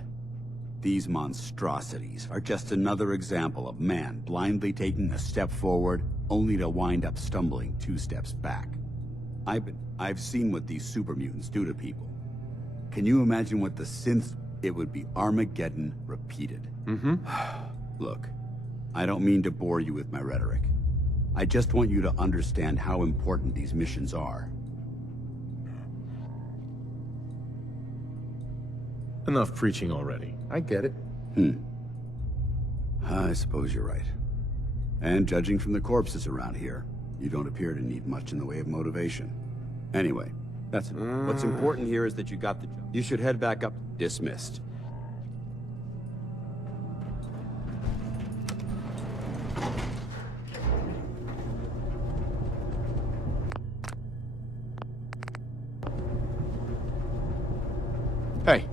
These monstrosities are just another example of man blindly taking a step forward, only to wind up stumbling 2 steps back. I've seen what these super mutants do to people. Can you imagine what the synths... It would be Armageddon repeated. Look, I don't mean to bore you with my rhetoric. I just want you to understand how important these missions are. Enough preaching already. I get it. I suppose you're right. And judging from the corpses around here, you don't appear to need much in the way of motivation. Anyway, that's enough. What's important here is that you got the job. You should head back up. Dismissed. Hey.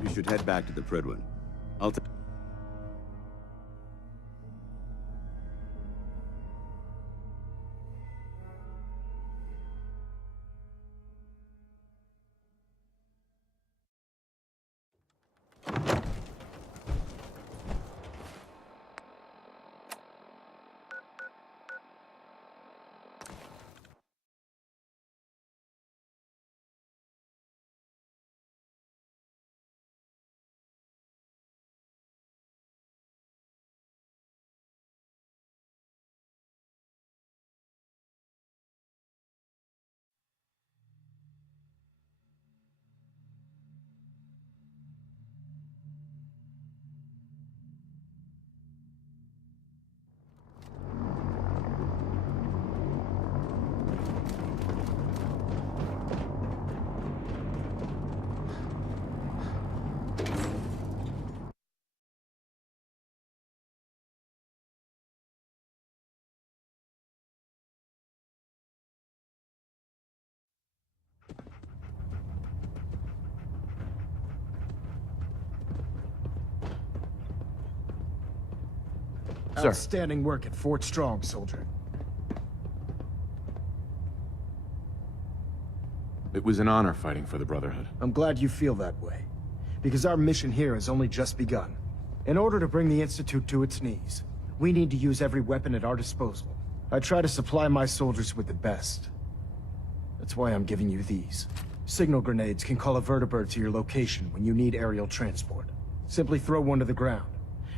You should head back to the Pridwin. I'll Sir. Outstanding work at Fort Strong, soldier. It was an honor fighting for the Brotherhood. I'm glad you feel that way, because our mission here has only just begun. In order to bring the Institute to its knees, we need to use every weapon at our disposal. I try to supply my soldiers with the best. That's why I'm giving you these. Signal grenades can call a vertibird to your location when you need aerial transport. Simply throw one to the ground,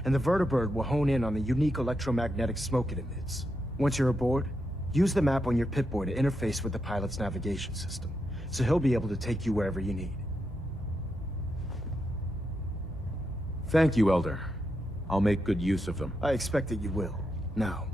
and the vertibird will hone in on the unique electromagnetic smoke it emits. Once you're aboard, use the map on your Pip-Boy to interface with the pilot's navigation system, so he'll be able to take you wherever you need. Thank you, Elder. I'll make good use of them. I expect that you will. Now,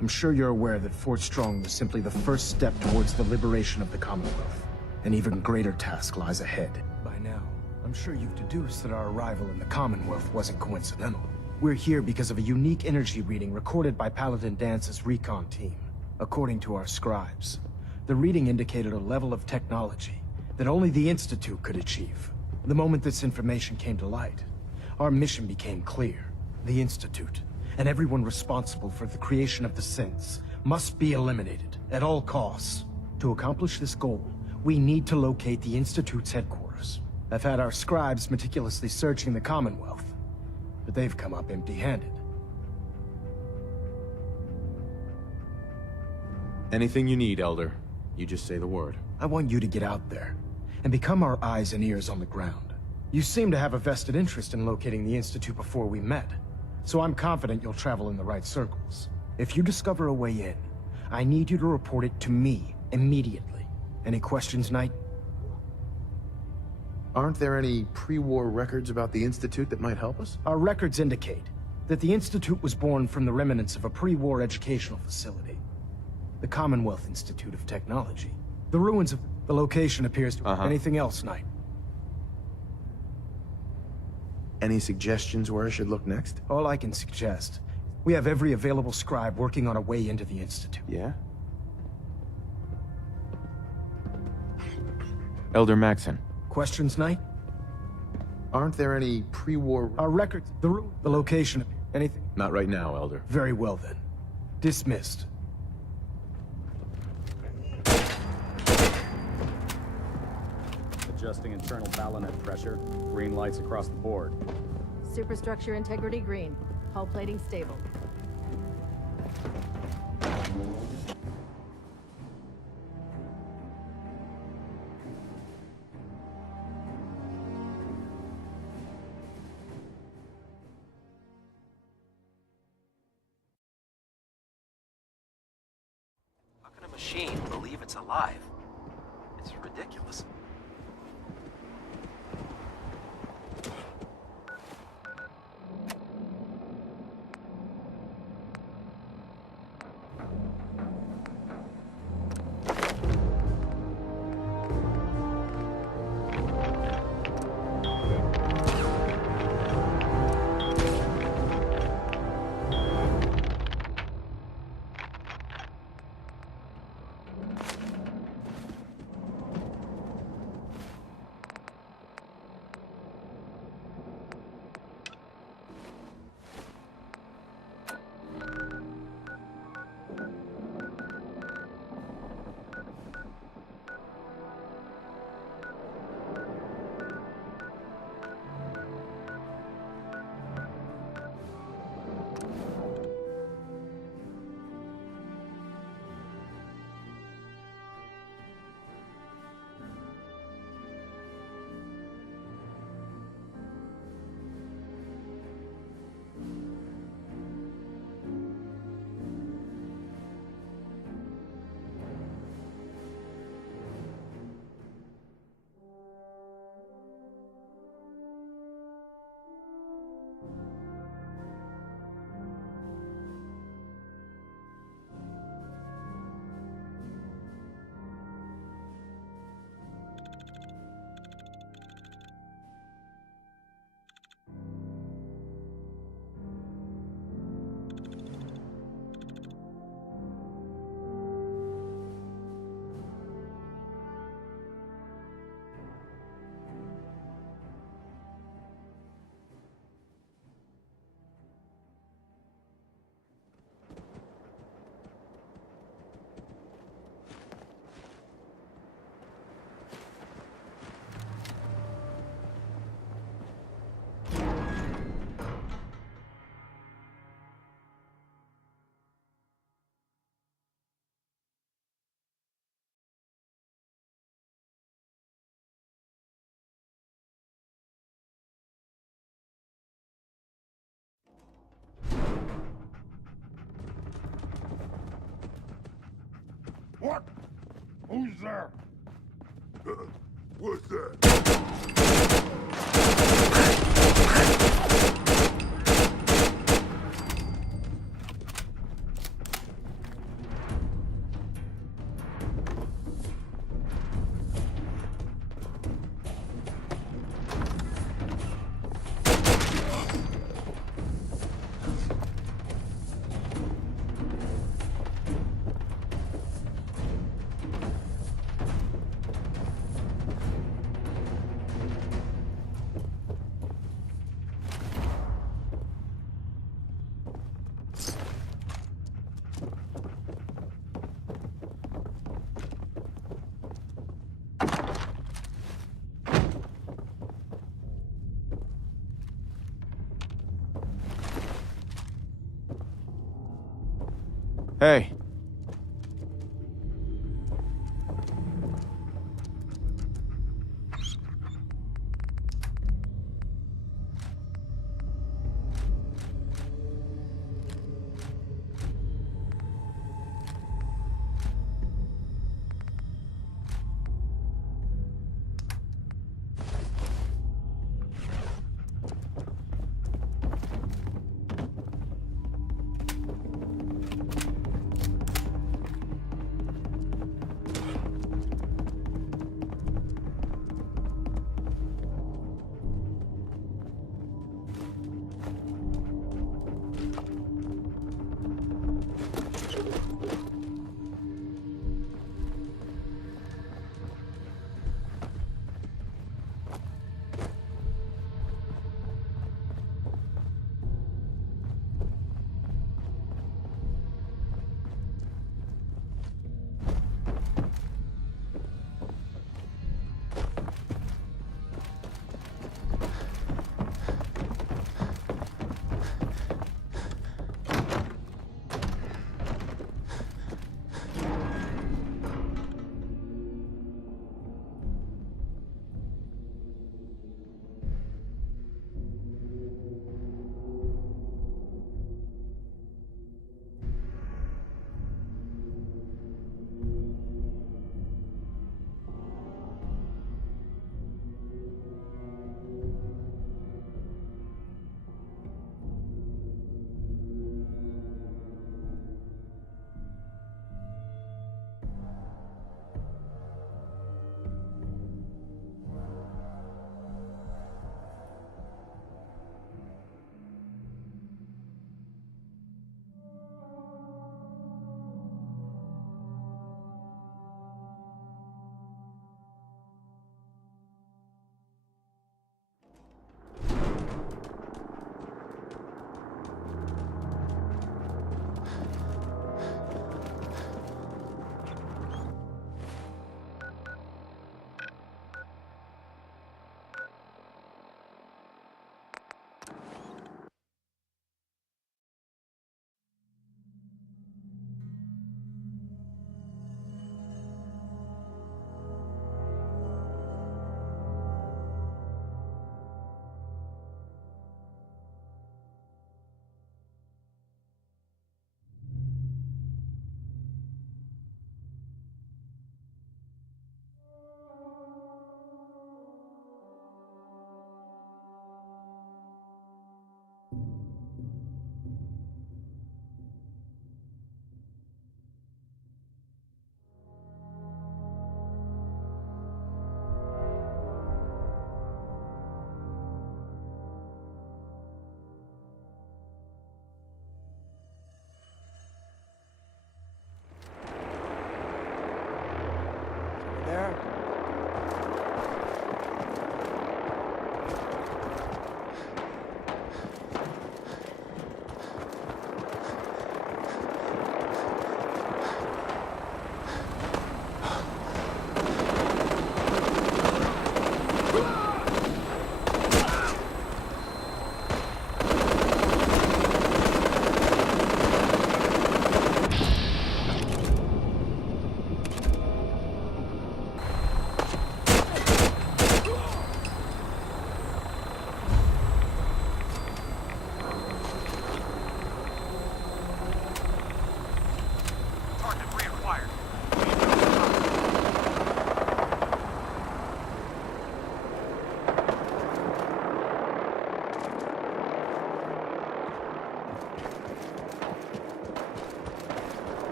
I'm sure you're aware that Fort Strong was simply the first step towards the liberation of the Commonwealth. An even greater task lies ahead. By now, I'm sure you've deduced that our arrival in the Commonwealth wasn't coincidental. We're here because of a unique energy reading recorded by Paladin Dance's recon team. According to our scribes, the reading indicated a level of technology that only the Institute could achieve. The moment this information came to light, our mission became clear. The Institute, and everyone responsible for the creation of the synths, must be eliminated at all costs. To accomplish this goal, we need to locate the Institute's headquarters. I've had our scribes meticulously searching the Commonwealth, but they've come up empty-handed. Anything you need, Elder. You just say the word. I want you to get out there and become our eyes and ears on the ground. You seem to have a vested interest in locating the Institute before we met, so I'm confident you'll travel in the right circles. If you discover a way in, I need you to report it to me immediately. Any questions, Knight? Aren't there any pre-war records about the Institute that might help us? Our records indicate that the Institute was born from the remnants of a pre-war educational facility, the Commonwealth Institute of Technology. The ruins of the location appears to... Anything else, Knight? Any suggestions where I should look next? All I can suggest, we have every available scribe working on a way into the Institute. Yeah? Elder Maxon. Questions, Knight? Aren't there any pre-war... Our records, the location, anything? Not right now, Elder. Very well, then. Dismissed. Adjusting internal ballonet pressure. Green lights across the board. Superstructure integrity green. Hull plating stable. How can a machine believe it's alive? It's ridiculous. What? Who's there? What's that? Hey.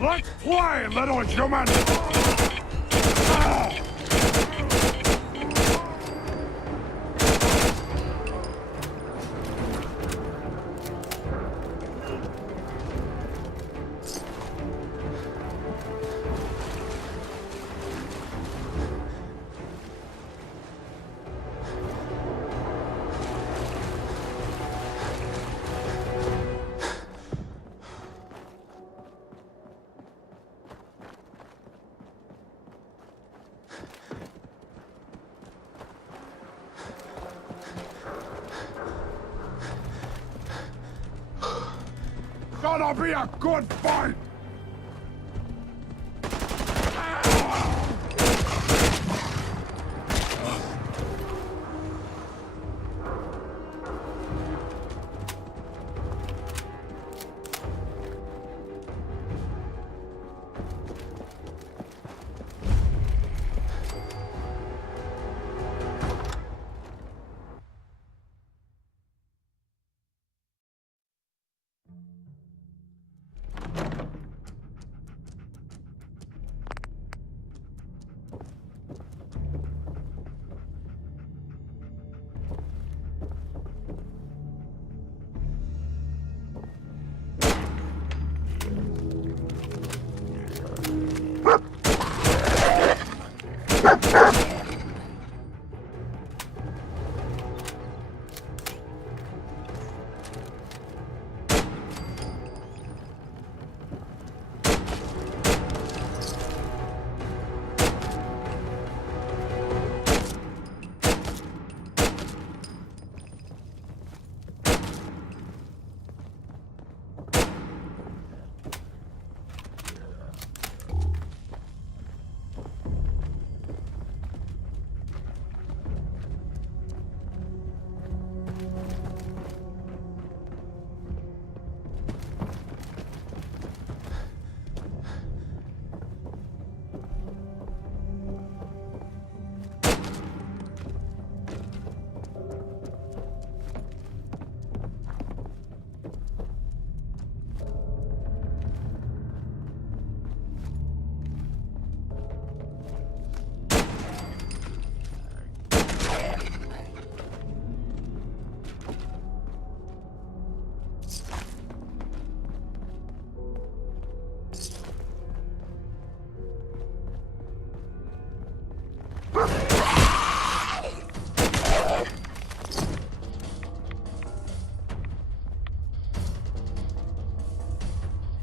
Let's play, little human! Gonna be a good fight!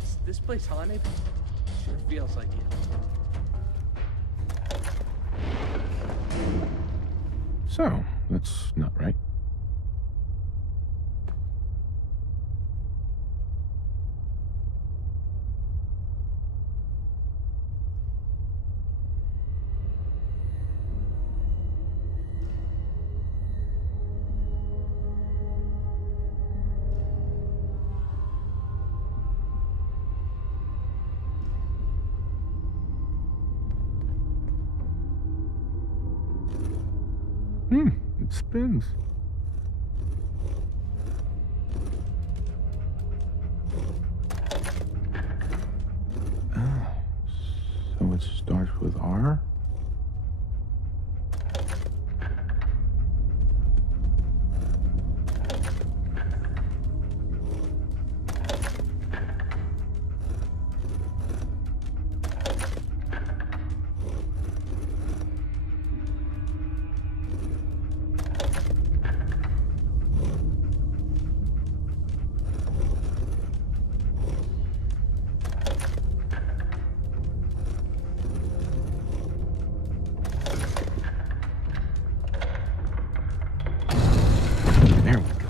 Is this place haunted? Sure feels like it. So, that's not right. It spins. So it starts with R? There we go.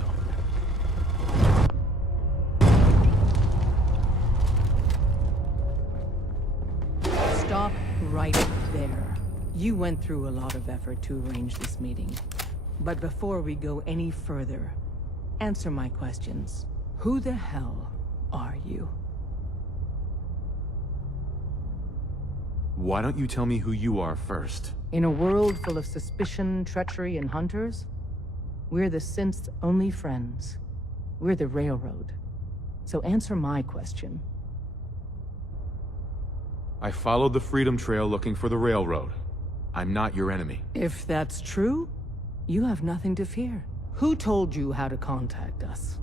Stop right there. You went through a lot of effort to arrange this meeting. But before we go any further, answer my questions. Who the hell are you? Why don't you tell me who you are first? In a world full of suspicion, treachery, and hunters, we're the synth's only friends. We're the Railroad. So answer my question. I followed the Freedom Trail looking for the railroad. I'm not your enemy. If that's true, you have nothing to fear. Who told you how to contact us?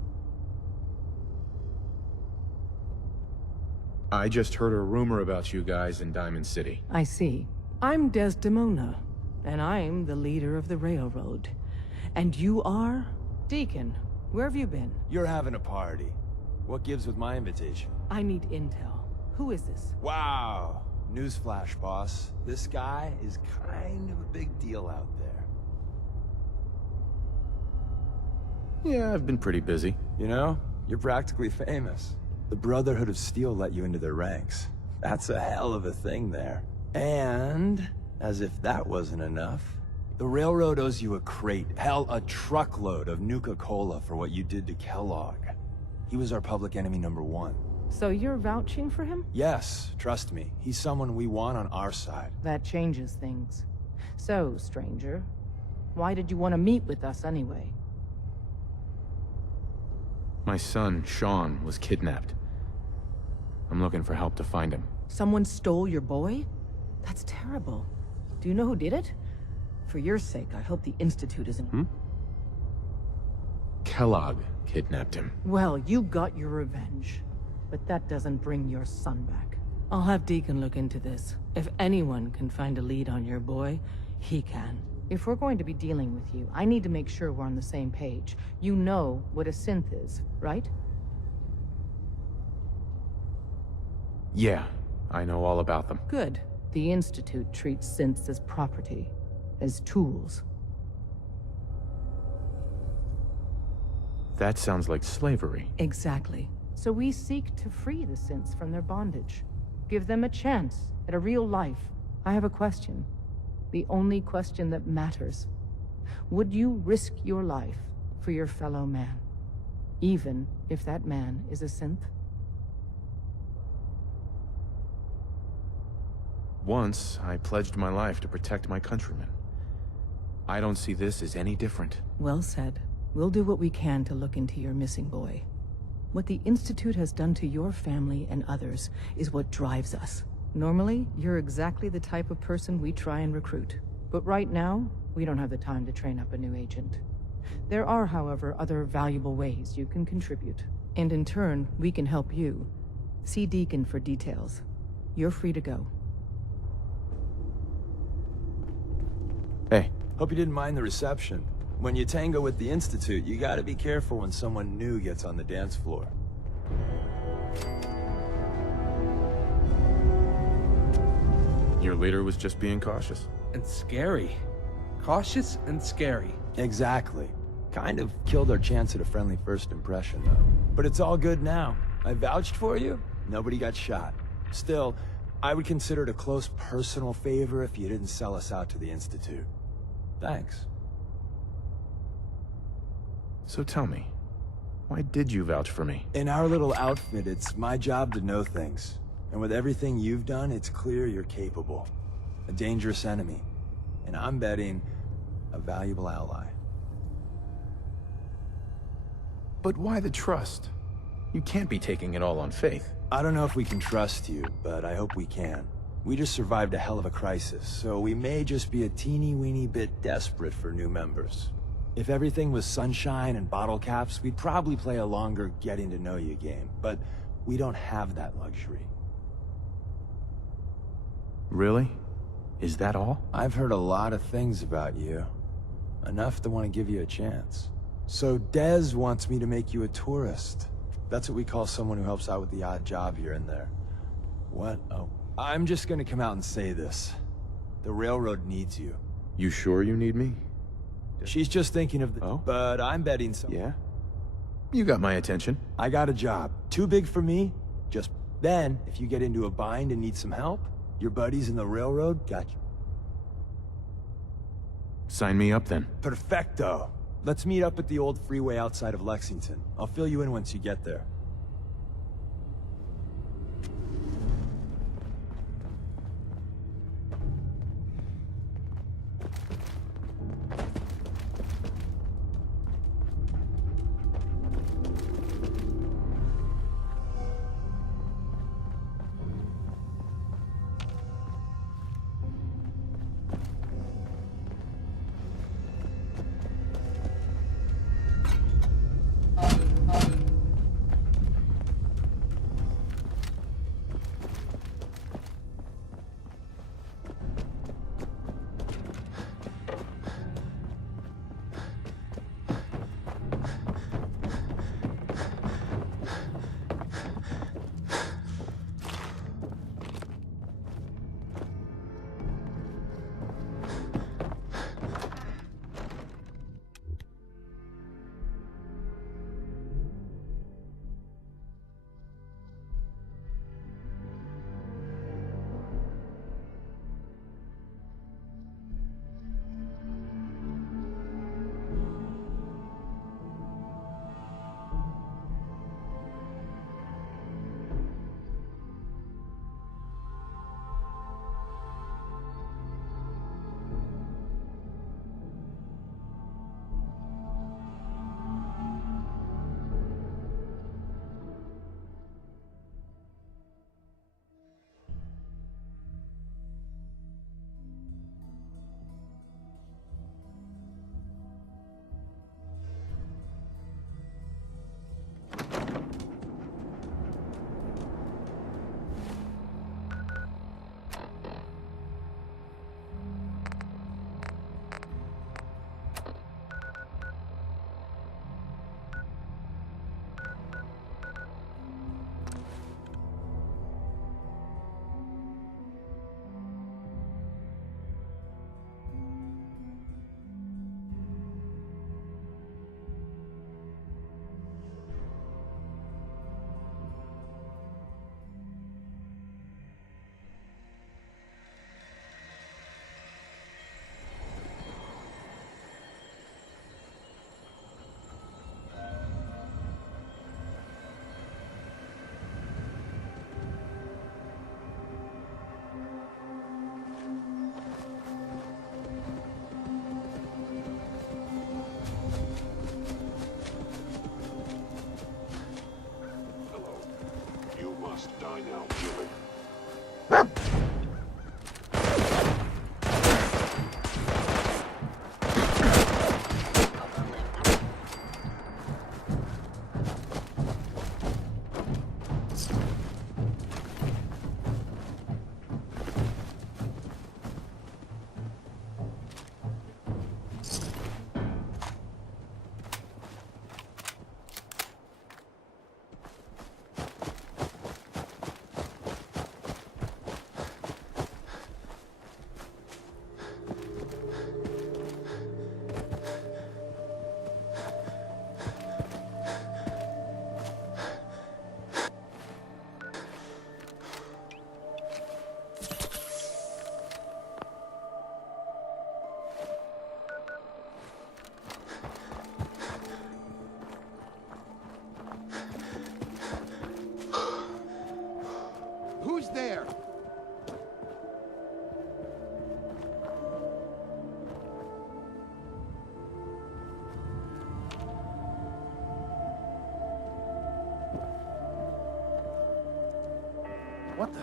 I just heard a rumor about you guys in Diamond City. I see. I'm Desdemona, and I'm the leader of the railroad. And you are? Deacon, where have you been? You're having a party. What gives with my invitation? I need intel. Who is this? Wow. Newsflash, boss. This guy is kind of a big deal out there. Yeah, I've been pretty busy. You know, you're practically famous. The Brotherhood of Steel let you into their ranks. That's a hell of a thing there. And, as if that wasn't enough, the Railroad owes you a crate, hell, a truckload of Nuka-Cola for what you did to Kellogg. He was our public enemy #1. So you're vouching for him? Yes, trust me. He's someone we want on our side. That changes things. So, stranger, why did you want to meet with us anyway? My son, Sean, was kidnapped. I'm looking for help to find him. Someone stole your boy? That's terrible. Do you know who did it? For your sake, I hope the Institute isn't... Kellogg kidnapped him. Well, you got your revenge. But that doesn't bring your son back. I'll have Deacon look into this. If anyone can find a lead on your boy, he can. If we're going to be dealing with you, I need to make sure we're on the same page. You know what a synth is, right? Yeah, I know all about them. Good. The Institute treats synths as property, as tools. That sounds like slavery. Exactly. So we seek to free the synths from their bondage. Give them a chance at a real life. I have a question. The only question that matters. Would you risk your life for your fellow man? Even if that man is a synth? Once, I pledged my life to protect my countrymen. I don't see this as any different. Well said. We'll do what we can to look into your missing boy. What the Institute has done to your family and others is what drives us. Normally, you're exactly the type of person we try and recruit. But right now, we don't have the time to train up a new agent. There are, however, other valuable ways you can contribute. And in turn, we can help you. See Deacon for details. You're free to go. Hey. Hope you didn't mind the reception. When you tango with the Institute, you gotta be careful when someone new gets on the dance floor. Your leader was just being cautious. And scary. Cautious and scary. Exactly. Kind of killed our chance at a friendly first impression, though. But it's all good now. I vouched for you. Nobody got shot. Still, I would consider it a close personal favor if you didn't sell us out to the Institute. Thanks. So tell me, why did you vouch for me? In our little outfit, it's my job to know things. And with everything you've done, it's clear you're capable. A dangerous enemy. And I'm betting, a valuable ally. But why the trust? You can't be taking it all on faith. I don't know if we can trust you, but I hope we can. We just survived a hell of a crisis, so we may just be a teeny-weeny bit desperate for new members. If everything was sunshine and bottle caps, we'd probably play a longer getting-to-know-you game, but we don't have that luxury. Really? Is that all? I've heard a lot of things about you. Enough to want to give you a chance. So Dez wants me to make you a tourist. That's what we call someone who helps out with the odd job here and there. What? Oh. I'm just gonna come out and say this. The Railroad needs you. You sure you need me? She's just thinking of the... Oh? But I'm betting so. Yeah? You got my attention. I got a job. Too big for me. Just then, if you get into a bind and need some help, your buddies in the Railroad got you. Sign me up then. Perfecto. Let's meet up at the old freeway outside of Lexington. I'll fill you in once you get there. Who's there? What the?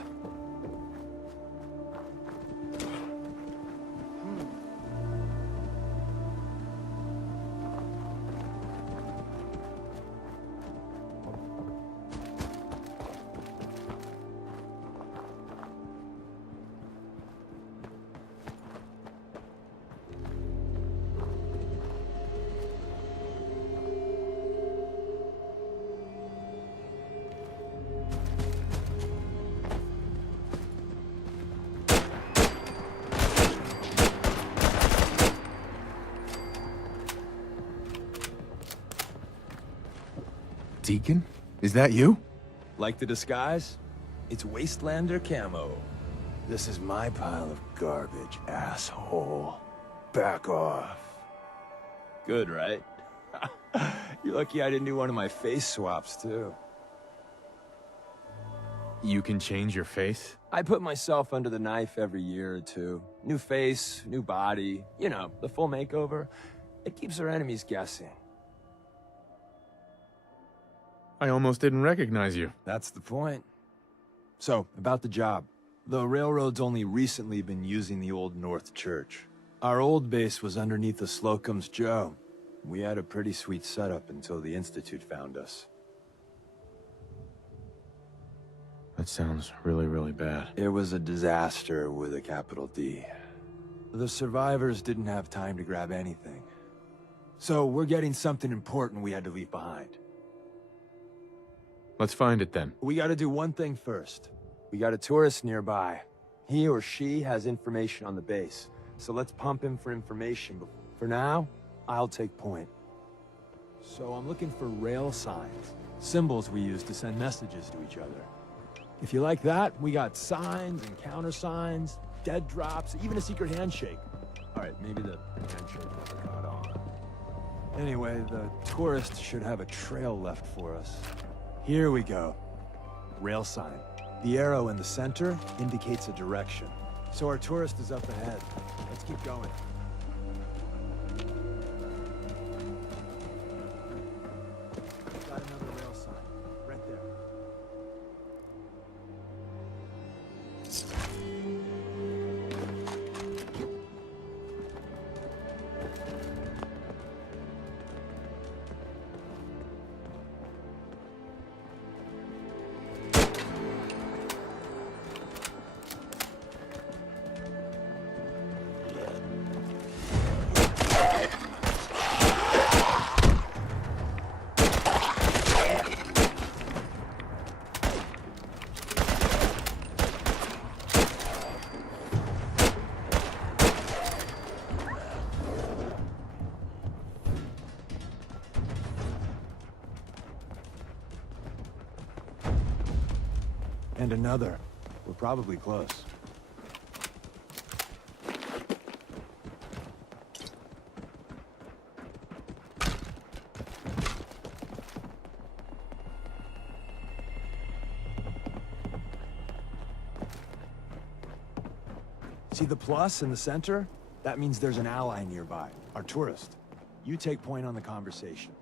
Deacon? Is that you? Like the disguise? It's Wastelander camo. This is my pile of garbage, asshole. Back off. Good, right? You're lucky I didn't do one of my face swaps, too. You can change your face? I put myself under the knife every year or two. New face, new body, you know, the full makeover. It keeps our enemies guessing. I almost didn't recognize you. That's the point. So, about the job. The railroad's only recently been using the Old North Church. Our old base was underneath the Slocum's Joe. We had a pretty sweet setup until the Institute found us. That sounds really, really bad. It was a disaster with a capital D. The survivors didn't have time to grab anything. So, we're getting something important we had to leave behind. Let's find it then. We gotta do one thing first. We got a tourist nearby. He or she has information on the base. So let's pump him for information. For now, I'll take point. So I'm looking for rail signs. Symbols we use to send messages to each other. If you like that, we got signs and countersigns, dead drops, even a secret handshake. Alright, maybe the handshake never caught on. Anyway, the tourist should have a trail left for us. Here we go. Rail sign. The arrow in the center indicates a direction. So our tourist is up ahead. Let's keep going. Got another rail sign. Right there. And another. We're probably close. See the plus in the center? That means there's an ally nearby, our tourist. You take point on the conversation.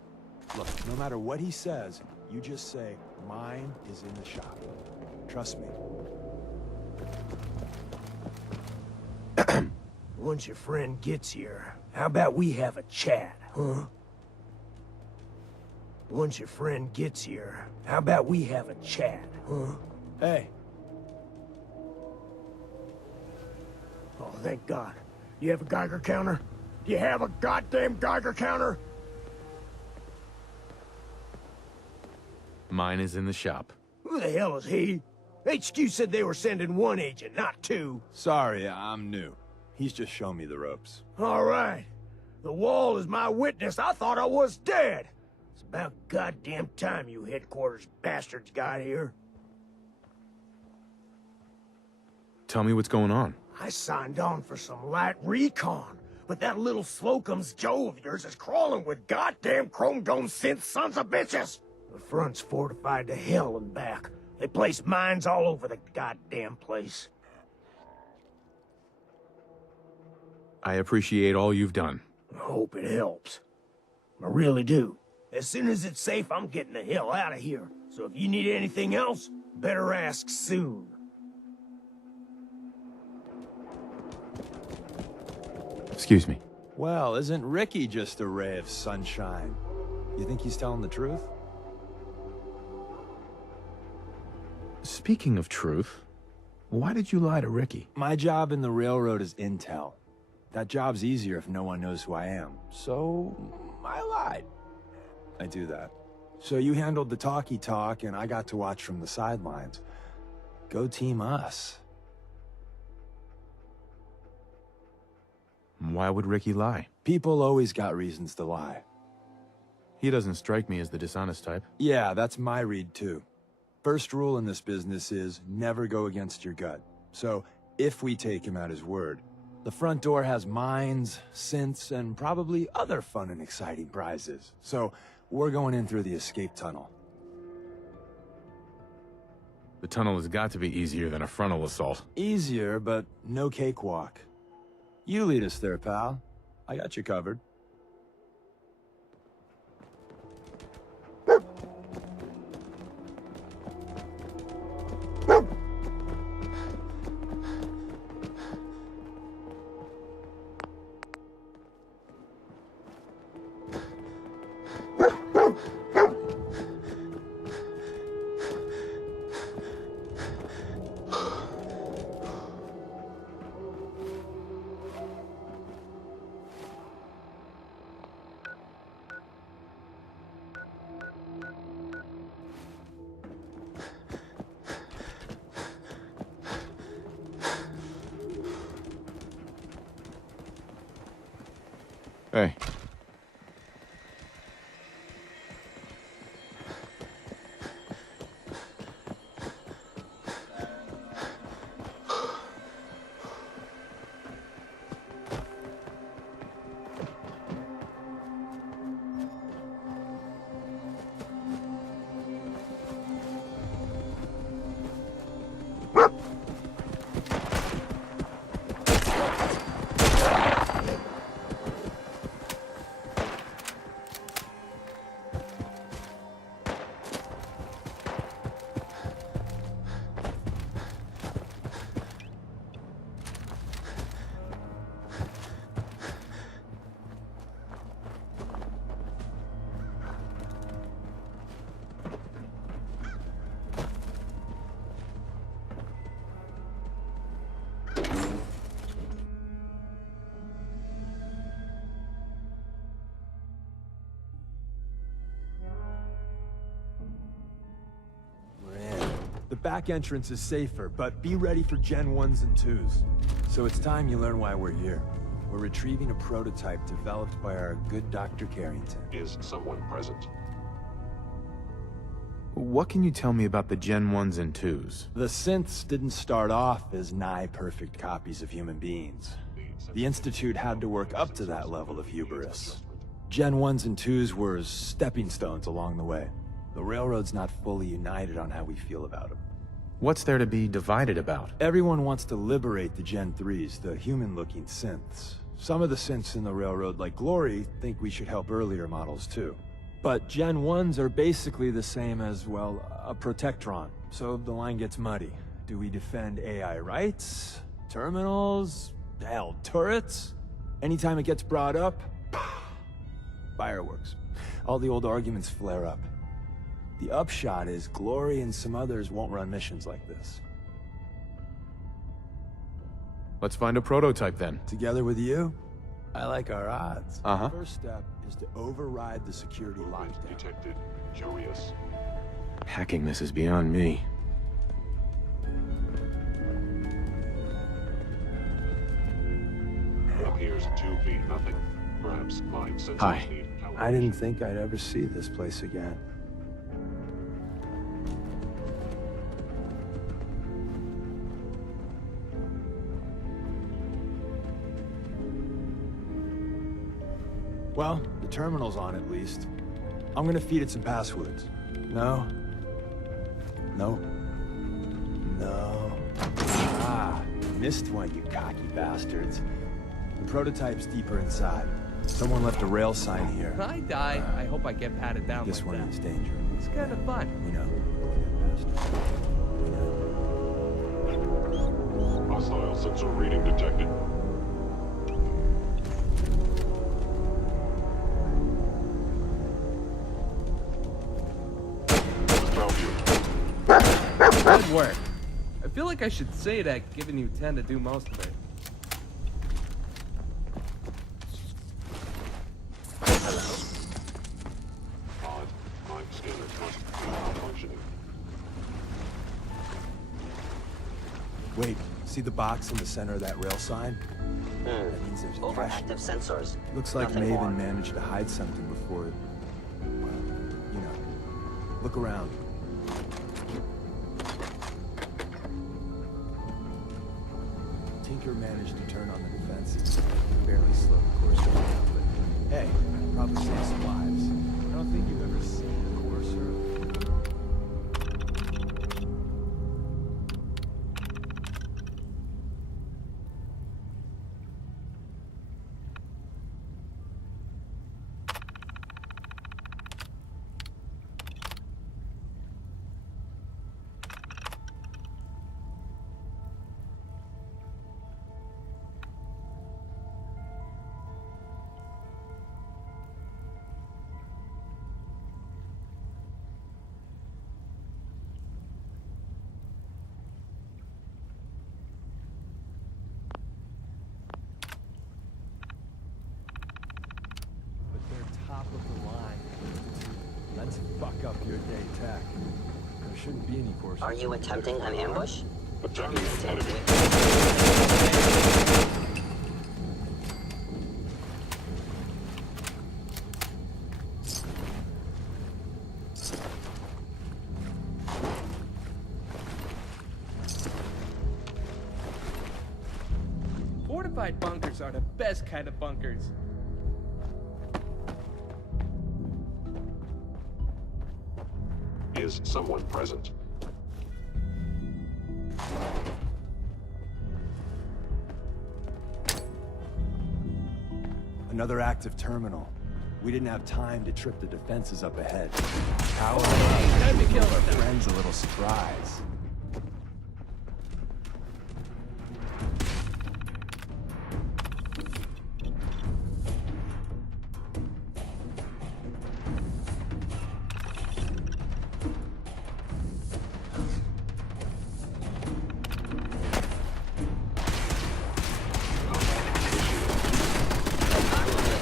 Look, no matter what he says, you just say, mine is in the shop. Trust me. Once your friend gets here, how about we have a chat, huh? Once your friend gets here, how about we have a chat, huh? Hey. Oh, thank God. You have a Geiger counter? Do you have a goddamn Geiger counter? Mine is in the shop. Who the hell is he? HQ said they were sending one agent, not two. Sorry, I'm new. He's just shown me the ropes. All right. The wall is my witness. I thought I was dead. It's about goddamn time you headquarters bastards got here. Tell me what's going on. I signed on for some light recon, but that little Slocum's Joe of yours is crawling with goddamn chrome dome synth sons of bitches. The front's fortified to hell and back. They placed mines all over the goddamn place. I appreciate all you've done. I hope it helps. I really do. As soon as it's safe, I'm getting the hell out of here. So if you need anything else, better ask soon. Excuse me. Well, isn't Ricky just a ray of sunshine? You think he's telling the truth? Speaking of truth, why did you lie to Ricky? My job in the railroad is intel. That job's easier if no one knows who I am. So, I lied. I do that. So you handled the talkie talk, and I got to watch from the sidelines. Go team us. Why would Ricky lie? People always got reasons to lie. He doesn't strike me as the dishonest type. Yeah, that's my read too. First rule in this business is never go against your gut. So, if we take him at his word, the front door has mines, synths, and probably other fun and exciting prizes. So, we're going in through the escape tunnel. The tunnel has got to be easier than a frontal assault. Easier, but no cakewalk. You lead us there, pal. I got you covered. Hey. The back entrance is safer, but be ready for Gen 1s and 2s. So it's time you learn why we're here. We're retrieving a prototype developed by our good Dr. Carrington. Is someone present? What can you tell me about the Gen 1s and 2s? The synths didn't start off as nigh-perfect copies of human beings. The Institute had to work up to that level of hubris. Gen 1s and 2s were stepping stones along the way. The Railroad's not fully united on how we feel about them. What's there to be divided about? Everyone wants to liberate the Gen 3s, the human-looking synths. Some of the synths in the Railroad, like Glory, think we should help earlier models too. But Gen 1s are basically the same as, well, a Protectron. So the line gets muddy. Do we defend AI rights? Terminals? Hell, turrets? Anytime it gets brought up, fireworks. All the old arguments flare up. The upshot is Glory and some others won't run missions like this. Let's find a prototype then. Together with you? I like our odds. Uh-huh. First step is to override the security lockdown. Detected. Curious. Hacking this is beyond me. Appears 2 feet nothing. Perhaps mind sensors Hi. need calibration. I didn't think I'd ever see this place again. Well, the terminal's on at least. I'm gonna feed it some passwords. No. No. No. Ah, missed one, you cocky bastards. The prototype's deeper inside. Someone left a rail sign here. When I die, I hope I get patted down This like one that. means danger. It's kind of fun. We know. Hostile sensor reading detected. Good work. I feel like I should say that, given you tend to do most of it. Odd. Mind scanner must be malfunctioning. Wait, see the box in the center of that rail sign? That means there's a Overactive sensors. Looks like Nothing Maven more. managed to hide something before, well, you know. Look around. Tinker managed to turn on the defenses. Barely slowed the course down, but hey, probably saved some lives. I don't think you've ever seen a courser. But they're top of the line. Let's fuck up your day tech. There shouldn't be any courses. Are you attempting an ambush? Attacking enemy. Fortified bunkers are the best kind of bunkers. Is someone present? Another active terminal. We didn't have time to trip the defenses up ahead. Power Time to kill our them. friends a little surprise.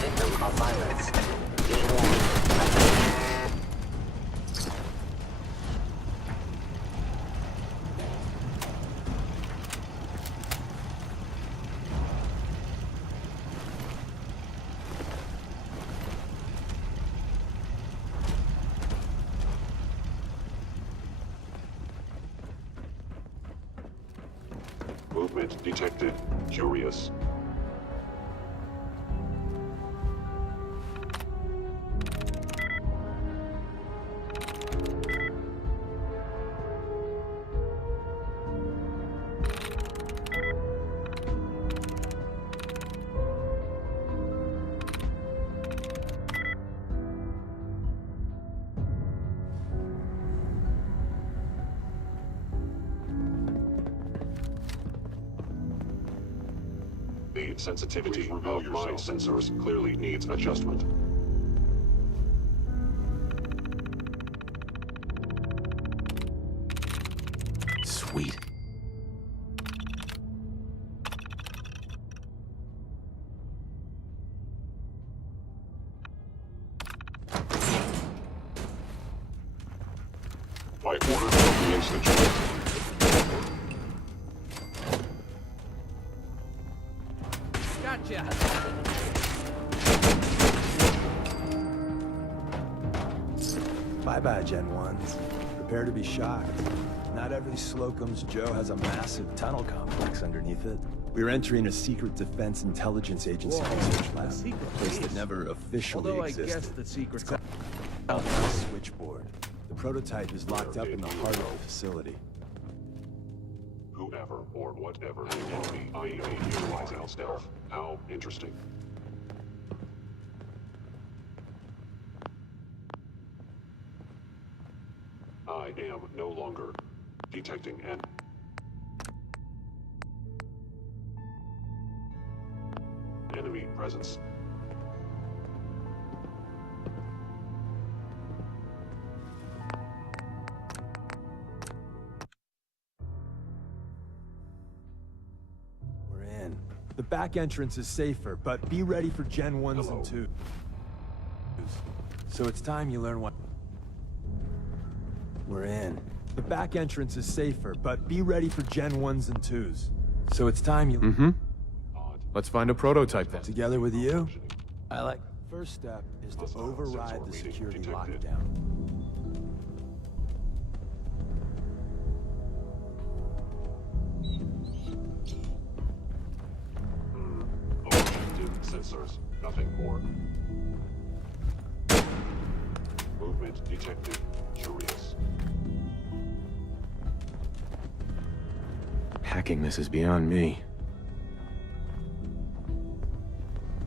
Victim of violence. Be warned. Movement detected. Curious. The sensitivity of my sensors clearly needs adjustment. Sweet. By order of the Institute. Gotcha. Bye-bye, Gen 1s. Prepare to be shocked. Not every Slocum's Joe has a massive tunnel complex underneath it. We're entering a secret defense intelligence agency research lab. A place that never officially Although I existed. guess the secret's It's called the Switchboard. The prototype is locked up in the heart of the facility. Whoever or whatever the enemy IEA utilizing stealth. How interesting. I am no longer detecting an enemy presence. We're in. The back entrance is safer, but be ready for Gen 1s and 2s. So it's time you learn what... We're in. The back entrance is safer, but be ready for Gen 1s and 2s. So it's time you... Mm-hmm. Let's find a prototype then. Together with you? I like... First step is to override the security lockdown. Overactive sensors, nothing more. Movement detected. Curious. Hacking this is beyond me.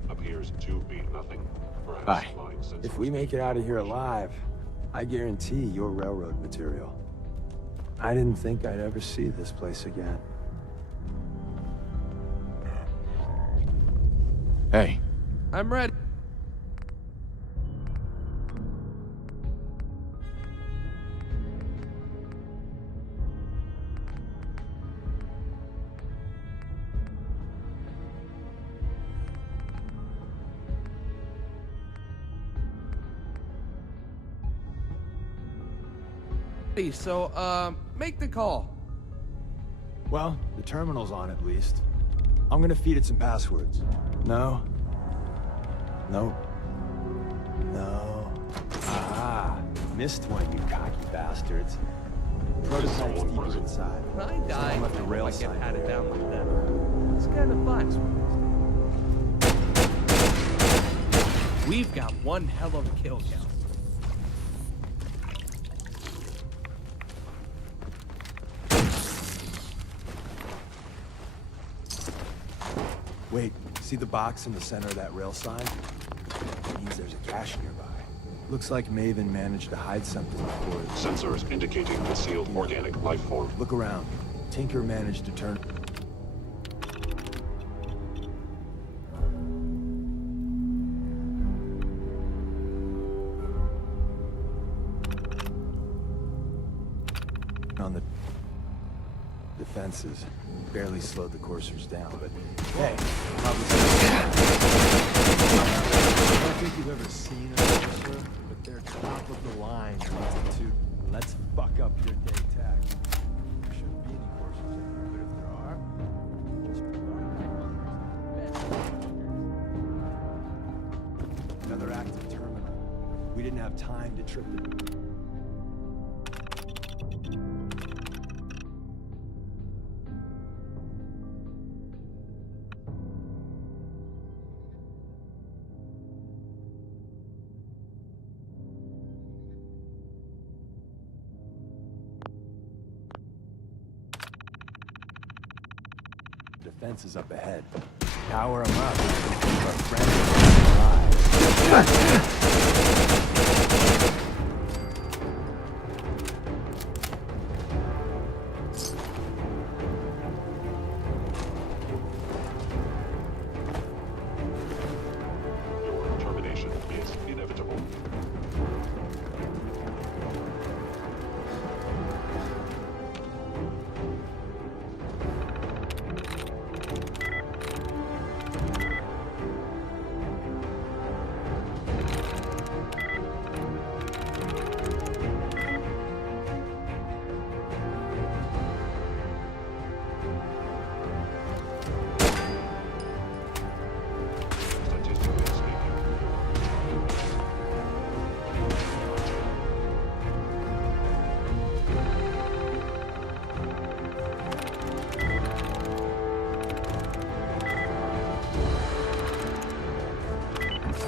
Appears to be nothing. Perhaps Bye. my sensors If we make it out of here alive, I guarantee you're railroad material. I didn't think I'd ever see this place again. Hey. I'm ready. So, make the call. Well, the terminal's on at least. I'm gonna feed it some passwords. No. Nope. No. Ah, missed one, you cocky bastards. Prototype's deeper inside. I died. Let the rail I get side patted go. down like that. It's kind of fun. We've got one hell of a kill count. Wait, see the box in the center of that rail sign? It means there's a cache nearby. Looks like Maven managed to hide something before. Sensors indicating concealed organic life form. Look around. Tinker managed to turn... on the defenses. Barely slowed the coursers down, but hey, probably I don't think you've ever seen a courser, but they're top of the line relative to let's fuck up your day tech. There shouldn't be any coursers in here, but if there are, just another active terminal. We didn't have time to trip the... Defense is up ahead. Power them up. Our friends are alive.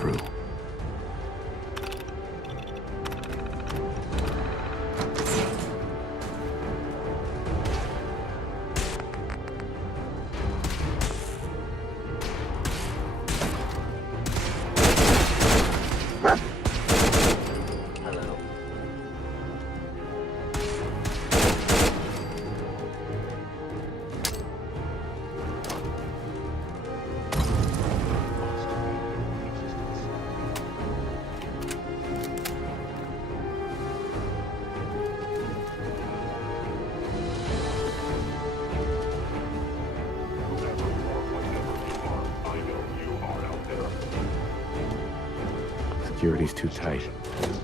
through. Hello. Security's too tight.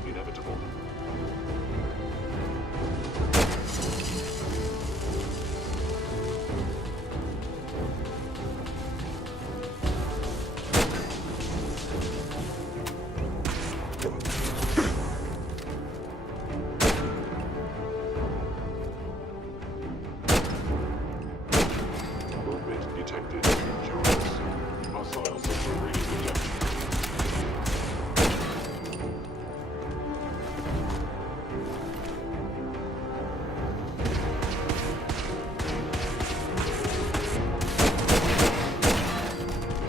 Inevitable. Movement detected. GeForce. Hostile sensor reading detected.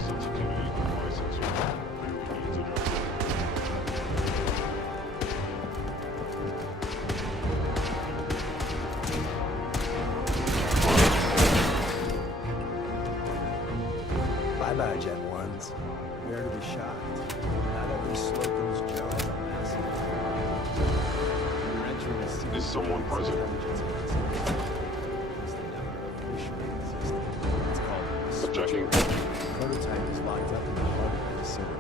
Sensitivity on my sensor. Clearly needs adjustment. Bye-bye, Gen 1s. Prepare to be shocked. Not every Slocum's Joe has a massive... You're entering a series Is someone of present? intelligence against it's never officially existed. It's called... Checking. The prototype is locked up in the heart of the facility.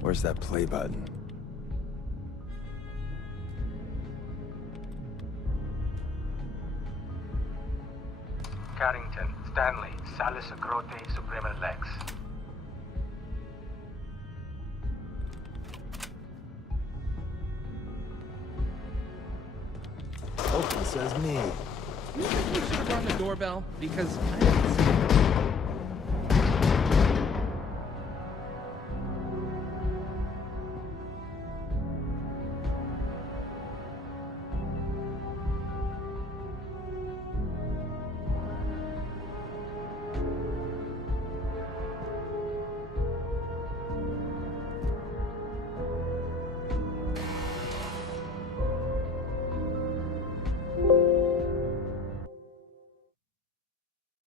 Where's that play button? Carrington, Stanley, Salus Agrote, Suprema Lex. Open says me. You think we should have rung the doorbell? Because I didn't see it.